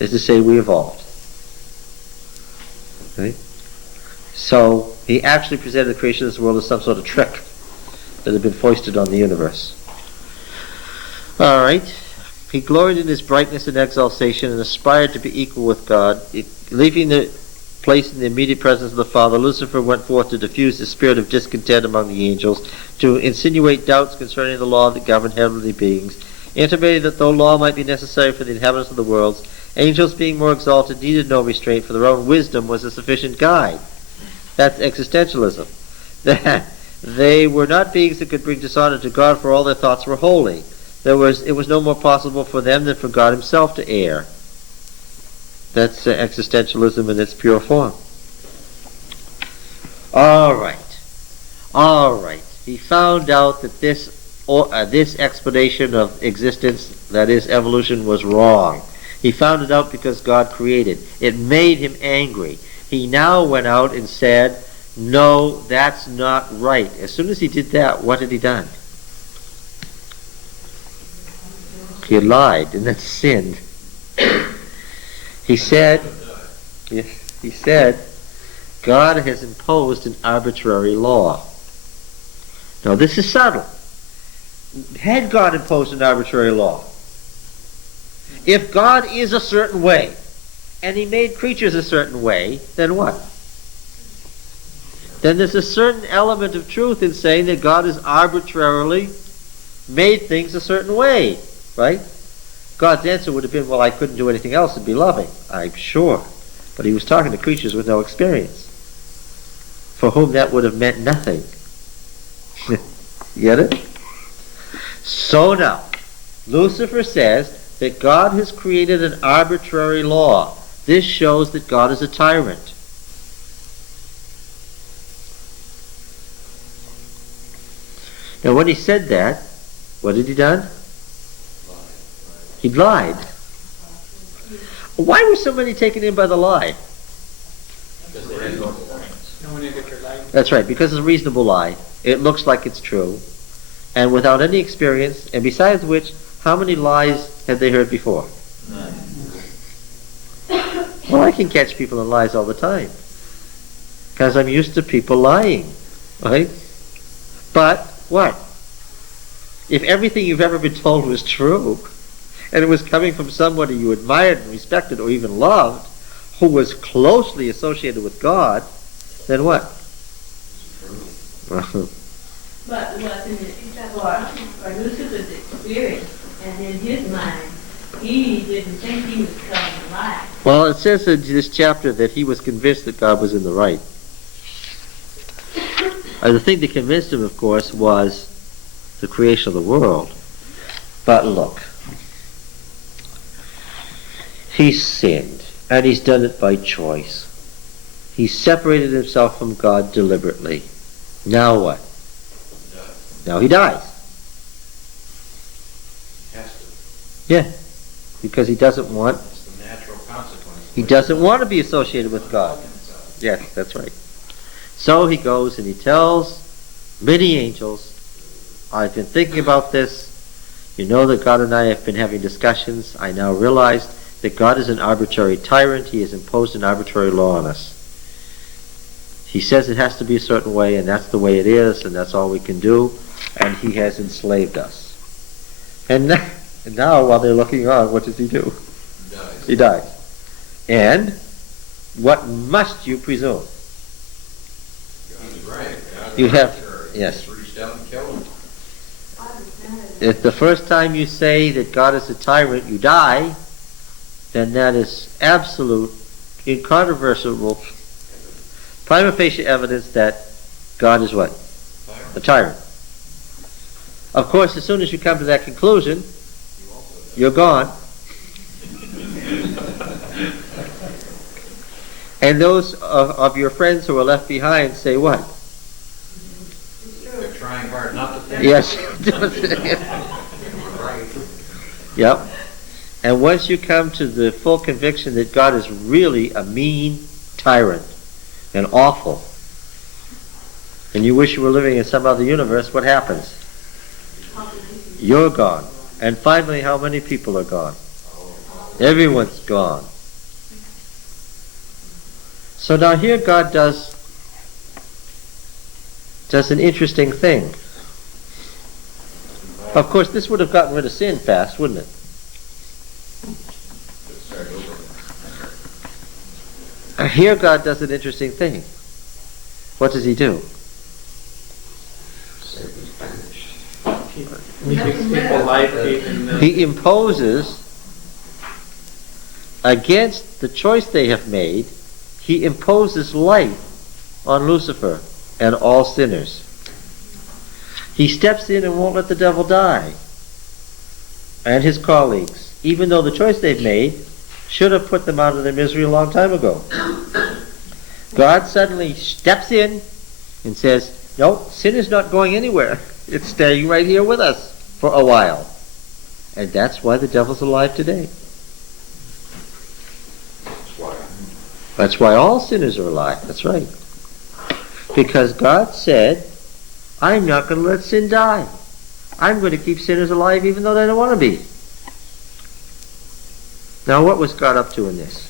is to say we evolved. Okay? So he actually presented the creation of this world as some sort of trick that had been foisted on the universe. All right. He gloried in his brightness and exaltation and aspired to be equal with God. Leaving the place in the immediate presence of the Father, Lucifer went forth to diffuse the spirit of discontent among the angels, to insinuate doubts concerning the law that governed heavenly beings, intimating that though law might be necessary for the inhabitants of the worlds, angels being more exalted needed no restraint, for their own wisdom was a sufficient guide. That's existentialism. They were not beings that could bring dishonor to God, for all their thoughts were holy. It was no more possible for them than for God himself to err. That's existentialism in its pure form. All right. He found out that this explanation of existence, that is evolution, was wrong. He found it out because God created. It made him angry. He now went out and said, no, that's not right. As soon as he did that, what had he done? He lied, and that's sinned. He said, God has imposed an arbitrary law. Now this is subtle. Had God imposed an arbitrary law? If God is a certain way, and he made creatures a certain way, then what? Then there's a certain element of truth in saying that God has arbitrarily made things a certain way. Right? God's answer would have been, well, I couldn't do anything else and be loving. I'm sure. But he was talking to creatures with no experience, for whom that would have meant nothing. Get it? So now, Lucifer says that God has created an arbitrary law. This shows that God is a tyrant. Now when he said that, what had he done? He lied. Why were so many taken in by the lie? Because they had no experience. No one ever lied. That's right, because it's a reasonable lie. It looks like it's true. And without any experience, and besides which, how many lies had they heard before? Well, I can catch people in lies all the time. Because I'm used to people lying, right? But, what? If everything you've ever been told was true, and it was coming from somebody you admired and respected or even loved, who was closely associated with God, then what? But wasn't it for Lucifer's experience and in his mind, he didn't think he was telling a lie. Well, it says in this chapter that he was convinced that God was in the right. The thing that convinced him, of course, was the creation of the world. But look, he sinned, and he's done it by choice. He separated himself from God deliberately. Now what? Now he dies. Has to. Yeah, because he doesn't want, It's the natural consequence. he doesn't want to be associated with God. Yes, that's right. So he goes and he tells many angels, I've been thinking about this. You know that God and I have been having discussions. I now realize that God is an arbitrary tyrant. He has imposed an arbitrary law on us. He says it has to be a certain way, and that's the way it is, and that's all we can do, and he has enslaved us. And now, while they're looking on, what does he do? He dies. And what must you presume? He's right. God You is have- arbitrary. yes. He just reached out and killed him. If the first time you say that God is a tyrant, you die, then that is absolute, incontrovertible, prima facie evidence that God is what? A tyrant. Of course, as soon as you come to that conclusion, you're gone. And those of your friends who are left behind say what? They're trying hard not to think. Yes. Yep. And once you come to the full conviction that God is really a mean tyrant and awful, and you wish you were living in some other universe, what happens? You're gone. And finally, how many people are gone? Everyone's gone. So now here God does an interesting thing. Of course, this would have gotten rid of sin fast, wouldn't it? Here God does an interesting thing. What does he do? Satan's banished. He gives people life even though He imposes, against the choice they have made, he imposes life on Lucifer and all sinners. He steps in and won't let the devil die. And his colleagues, even though the choice they've made should have put them out of their misery a long time ago. God suddenly steps in and says, no, sin is not going anywhere. It's staying right here with us for a while. And that's why the devil's alive today. That's why all sinners are alive. That's right. Because God said, I'm not going to let sin die. I'm going to keep sinners alive even though they don't want to be. Now what was God up to in this?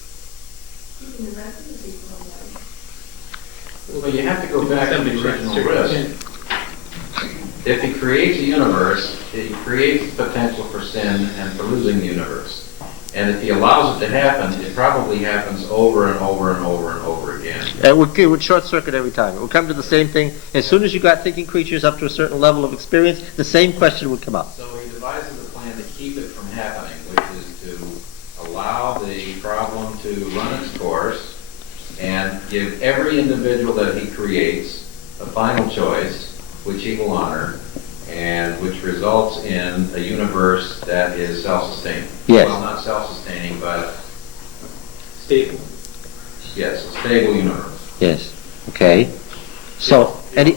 Keeping the rest of the people alive. Well, you have to go back to somebody the tries original to risk. If he creates a universe, he creates the potential for sin and for losing the universe. And if he allows it to happen, it probably happens over and over and over and over again. It would short circuit every time. It would come to the same thing. As soon as you got thinking creatures up to a certain level of experience, the same question would come up. So he devises a plan to keep it from happening, which is to allow the problem to run its course and give every individual that he creates a final choice, which he will honor, and which results in a universe that is self-sustaining. Yes. Well, not self-sustaining, but stable. yes, a stable universe. Yes. Okay. So, and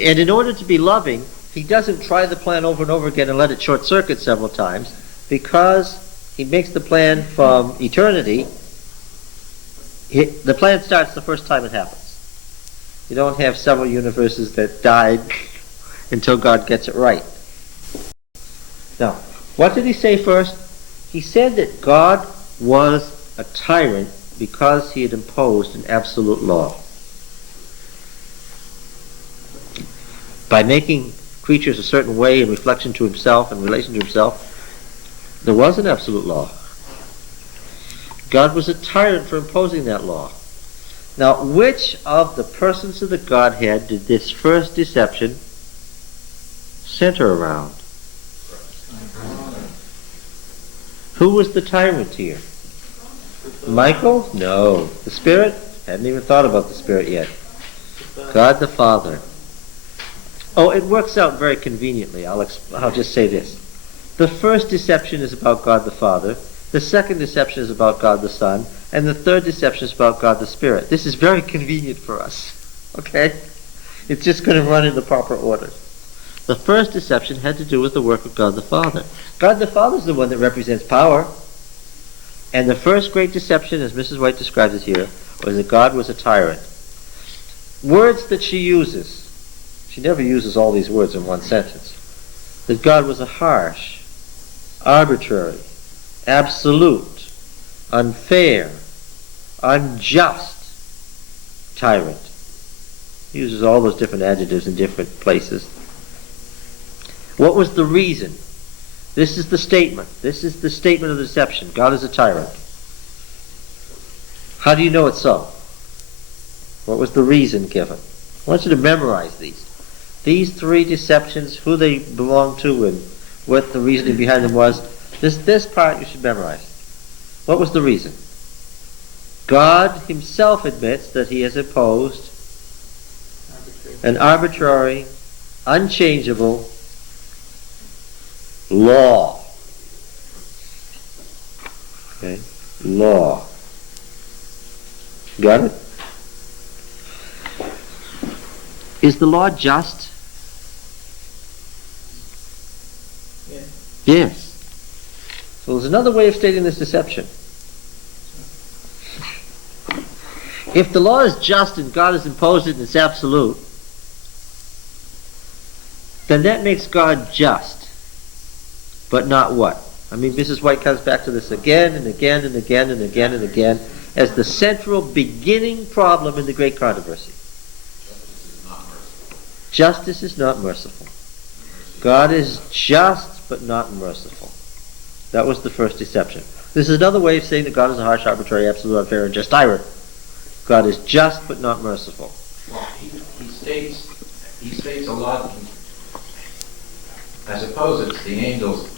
in order to be loving, he doesn't try the plan over and over again and let it short circuit several times, because he makes the plan from eternity. The plan starts the first time it happens. You don't have several universes that died until God gets it right. Now, what did he say first? He said that God was a tyrant because he had imposed an absolute law. By making creatures a certain way in reflection to himself and relation to himself, there was an absolute law. God was a tyrant for imposing that law. Now, which of the persons of the Godhead did this first deception center around? Who was the tyrant here? Michael? No. The Spirit? Hadn't even thought about the Spirit yet. God the Father. Oh, it works out very conveniently. I'll just say this. The first deception is about God the Father. The second deception is about God the Son. And the third deception is about God the Spirit. This is very convenient for us. Okay? It's just going to run in the proper order. The first deception had to do with the work of God the Father. God the Father is the one that represents power. And the first great deception, as Mrs. White describes it here, was that God was a tyrant. Words that she uses. She never uses all these words in one sentence. That God was a harsh, arbitrary, absolute, unfair, unjust tyrant. He uses all those different adjectives in different places. What was the reason? This is the statement. This is the statement of the deception. God is a tyrant. How do you know it's so? What was the reason given? I want you to memorize these. These three deceptions, who they belong to and what the reasoning behind them was. This part you should memorize. What was the reason? God himself admits that he has imposed an arbitrary, unchangeable law. Okay? Law. Got it? Is the law just? Yes. Yes. So there's another way of stating this deception. If the law is just and God has imposed it and it's absolute, then that makes God just, but not what? I mean, Mrs. White comes back to this again and again and again and again and again as the central beginning problem in the great controversy. Justice is not merciful. God is just but not merciful. That was the first deception. This is another way of saying that God is a harsh, arbitrary, absolute, unfair, and just tyrant. God is just but not merciful. Well, he states a lot. I suppose it's the angel's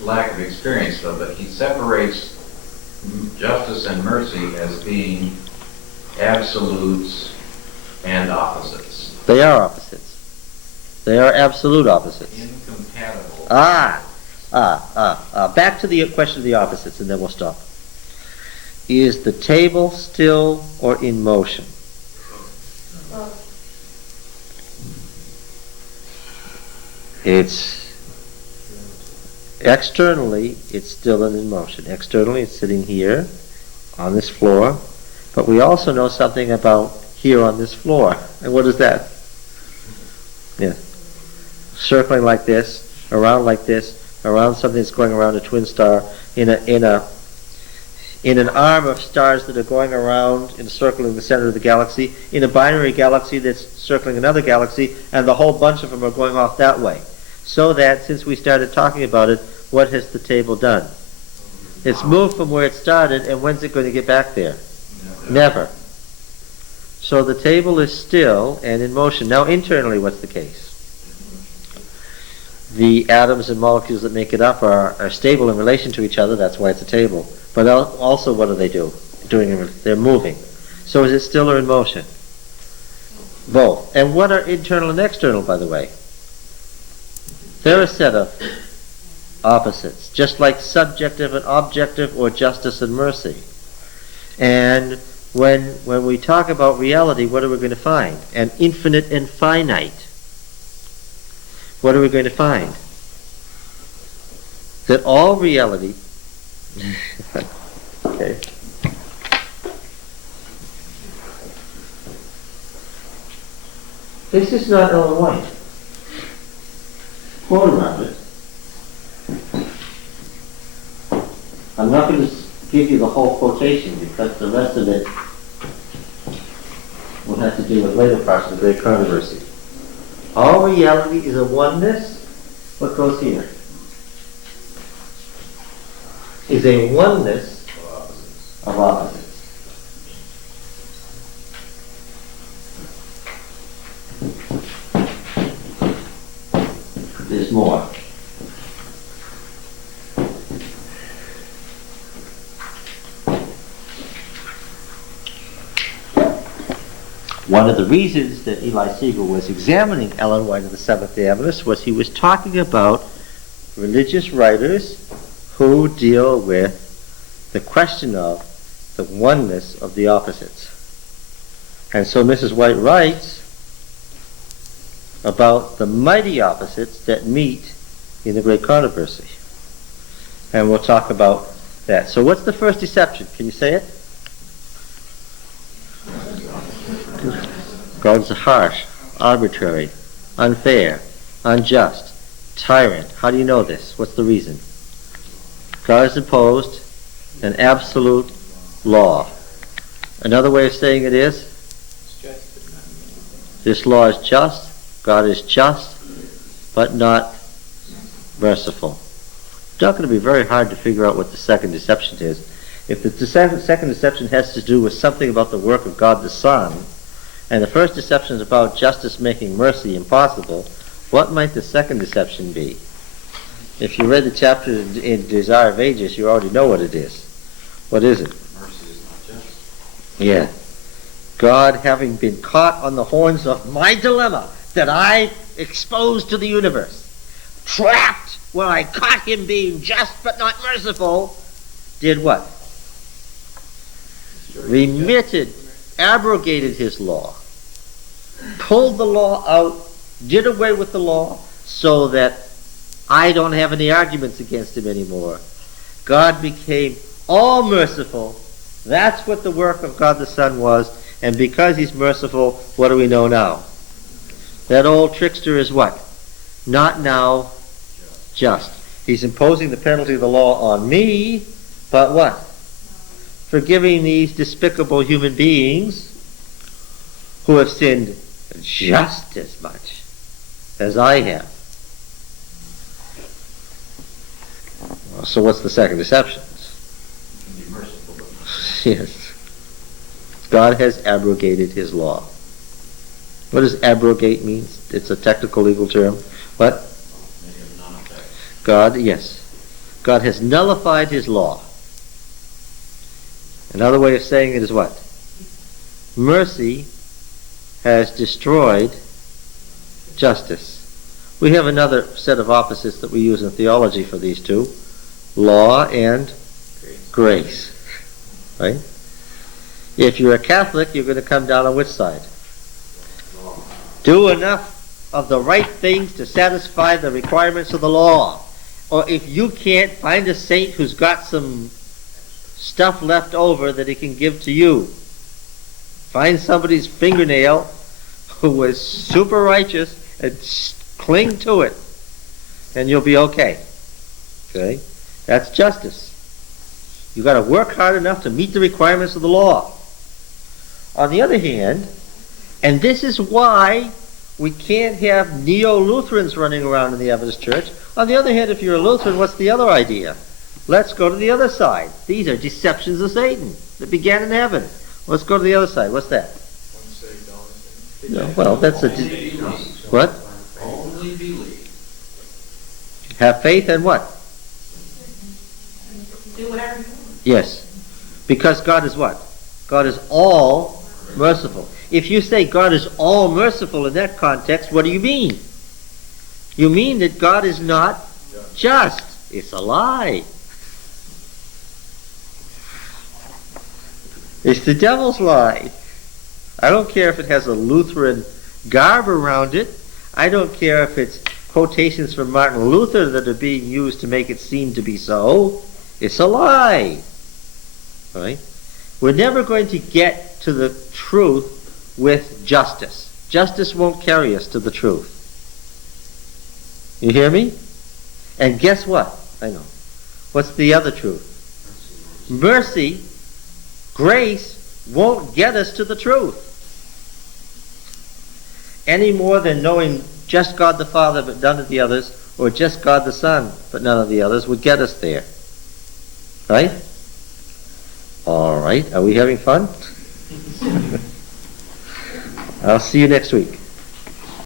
lack of experience, though, but he separates justice and mercy as being absolutes and opposites. They are opposites. They are absolute opposites. Incompatible. Back to the question of the opposites, and then we'll stop. Is the table still or in motion? It's externally, it's still in motion. Externally, it's sitting here on this floor, but we also know something about here on this floor. And what is that? Yeah, circling like this, around something that's going around a twin star in an arm of stars that are going around and circling the center of the galaxy, in a binary galaxy that's circling another galaxy, and the whole bunch of them are going off that way. So that, since we started talking about it, what has the table done? It's moved from where it started, and when's it going to get back there? Never. So the table is still and in motion. Now internally, what's the case? The atoms and molecules that make it up are stable in relation to each other, that's why it's a table. But also, what do they do? They're moving. So is it still or in motion? Both. And what are internal and external, by the way? They're a set of opposites, just like subjective and objective, or justice and mercy. And when we talk about reality, what are we going to find? An infinite and finite. What are we going to find? That all reality Okay. This is not Ellen White. Quote around it. I'm not going to give you the whole quotation because the rest of it will have to do with later parts of the great controversy. All reality is a oneness. What goes here? Is a oneness of opposites. There's more. One of the reasons that Eli Siegel was examining Ellen White of the Seventh-day Adventists was he was talking about religious writers who deal with the question of the oneness of the opposites. And so Mrs. White writes about the mighty opposites that meet in the great controversy. And we'll talk about that. So what's the first deception? Can you say it? God is harsh, arbitrary, unfair, unjust, tyrant. How do you know this? What's the reason? God has imposed an absolute law. Another way of saying it is, this law is just, God is just, but not merciful. It's not going to be very hard to figure out what the second deception is. If the second deception has to do with something about the work of God the Son, and the first deception is about justice making mercy impossible, what might the second deception be? If you read the chapter in Desire of Ages, you already know what it is. What is it? Mercy is not just. Yeah. God, having been caught on the horns of my dilemma that I exposed to the universe, trapped where I caught him being just but not merciful, did what? Remitted, abrogated his law, pulled the law out, did away with the law so that I don't have any arguments against him anymore. God became all merciful. That's what the work of God the Son was. And because he's merciful, what do we know now? That old trickster is what? Not now just. He's imposing the penalty of the law on me, but what? Forgiving these despicable human beings who have sinned just as much as I have. So what's the second deception? Can be merciful, but not. Yes. God has abrogated his law. What does abrogate mean? It's a technical legal term. What? Make it non-effective. God, yes. God has nullified his law. Another way of saying it is what? Mercy has destroyed justice. We have another set of opposites that we use in theology for these two. Law and grace. Right? If you're a Catholic, you're going to come down on which side? Do enough of the right things to satisfy the requirements of the law. Or if you can't, find a saint who's got some stuff left over that he can give to you. Find somebody's fingernail who was super righteous and cling to it, and you'll be okay. Okay? That's justice. You've got to work hard enough to meet the requirements of the law. On the other hand, and this is why we can't have neo-Lutherans running around in the Adventist church. On the other hand, if you're a Lutheran, what's the other idea? Let's go to the other side. These are deceptions of Satan that began in heaven. Let's go to the other side. What's that? No, well, that's a... What? Only believe. Have faith and what? Do whatever you want. Yes. Because God is what? God is all merciful. If you say God is all merciful in that context, what do you mean? You mean that God is not just. It's a lie. It's the devil's lie. I don't care if it has a Lutheran garb around it. I don't care if it's quotations from Martin Luther that are being used to make it seem to be so. It's a lie. Right? We're never going to get to the truth with justice. Justice won't carry us to the truth. You hear me? And guess what? I know. What's the other truth? Mercy, grace, won't get us to the truth. Any more than knowing just God the Father but none of the others, or just God the Son but none of the others, would get us there. Right? All right. Are we having fun? I'll see you next week.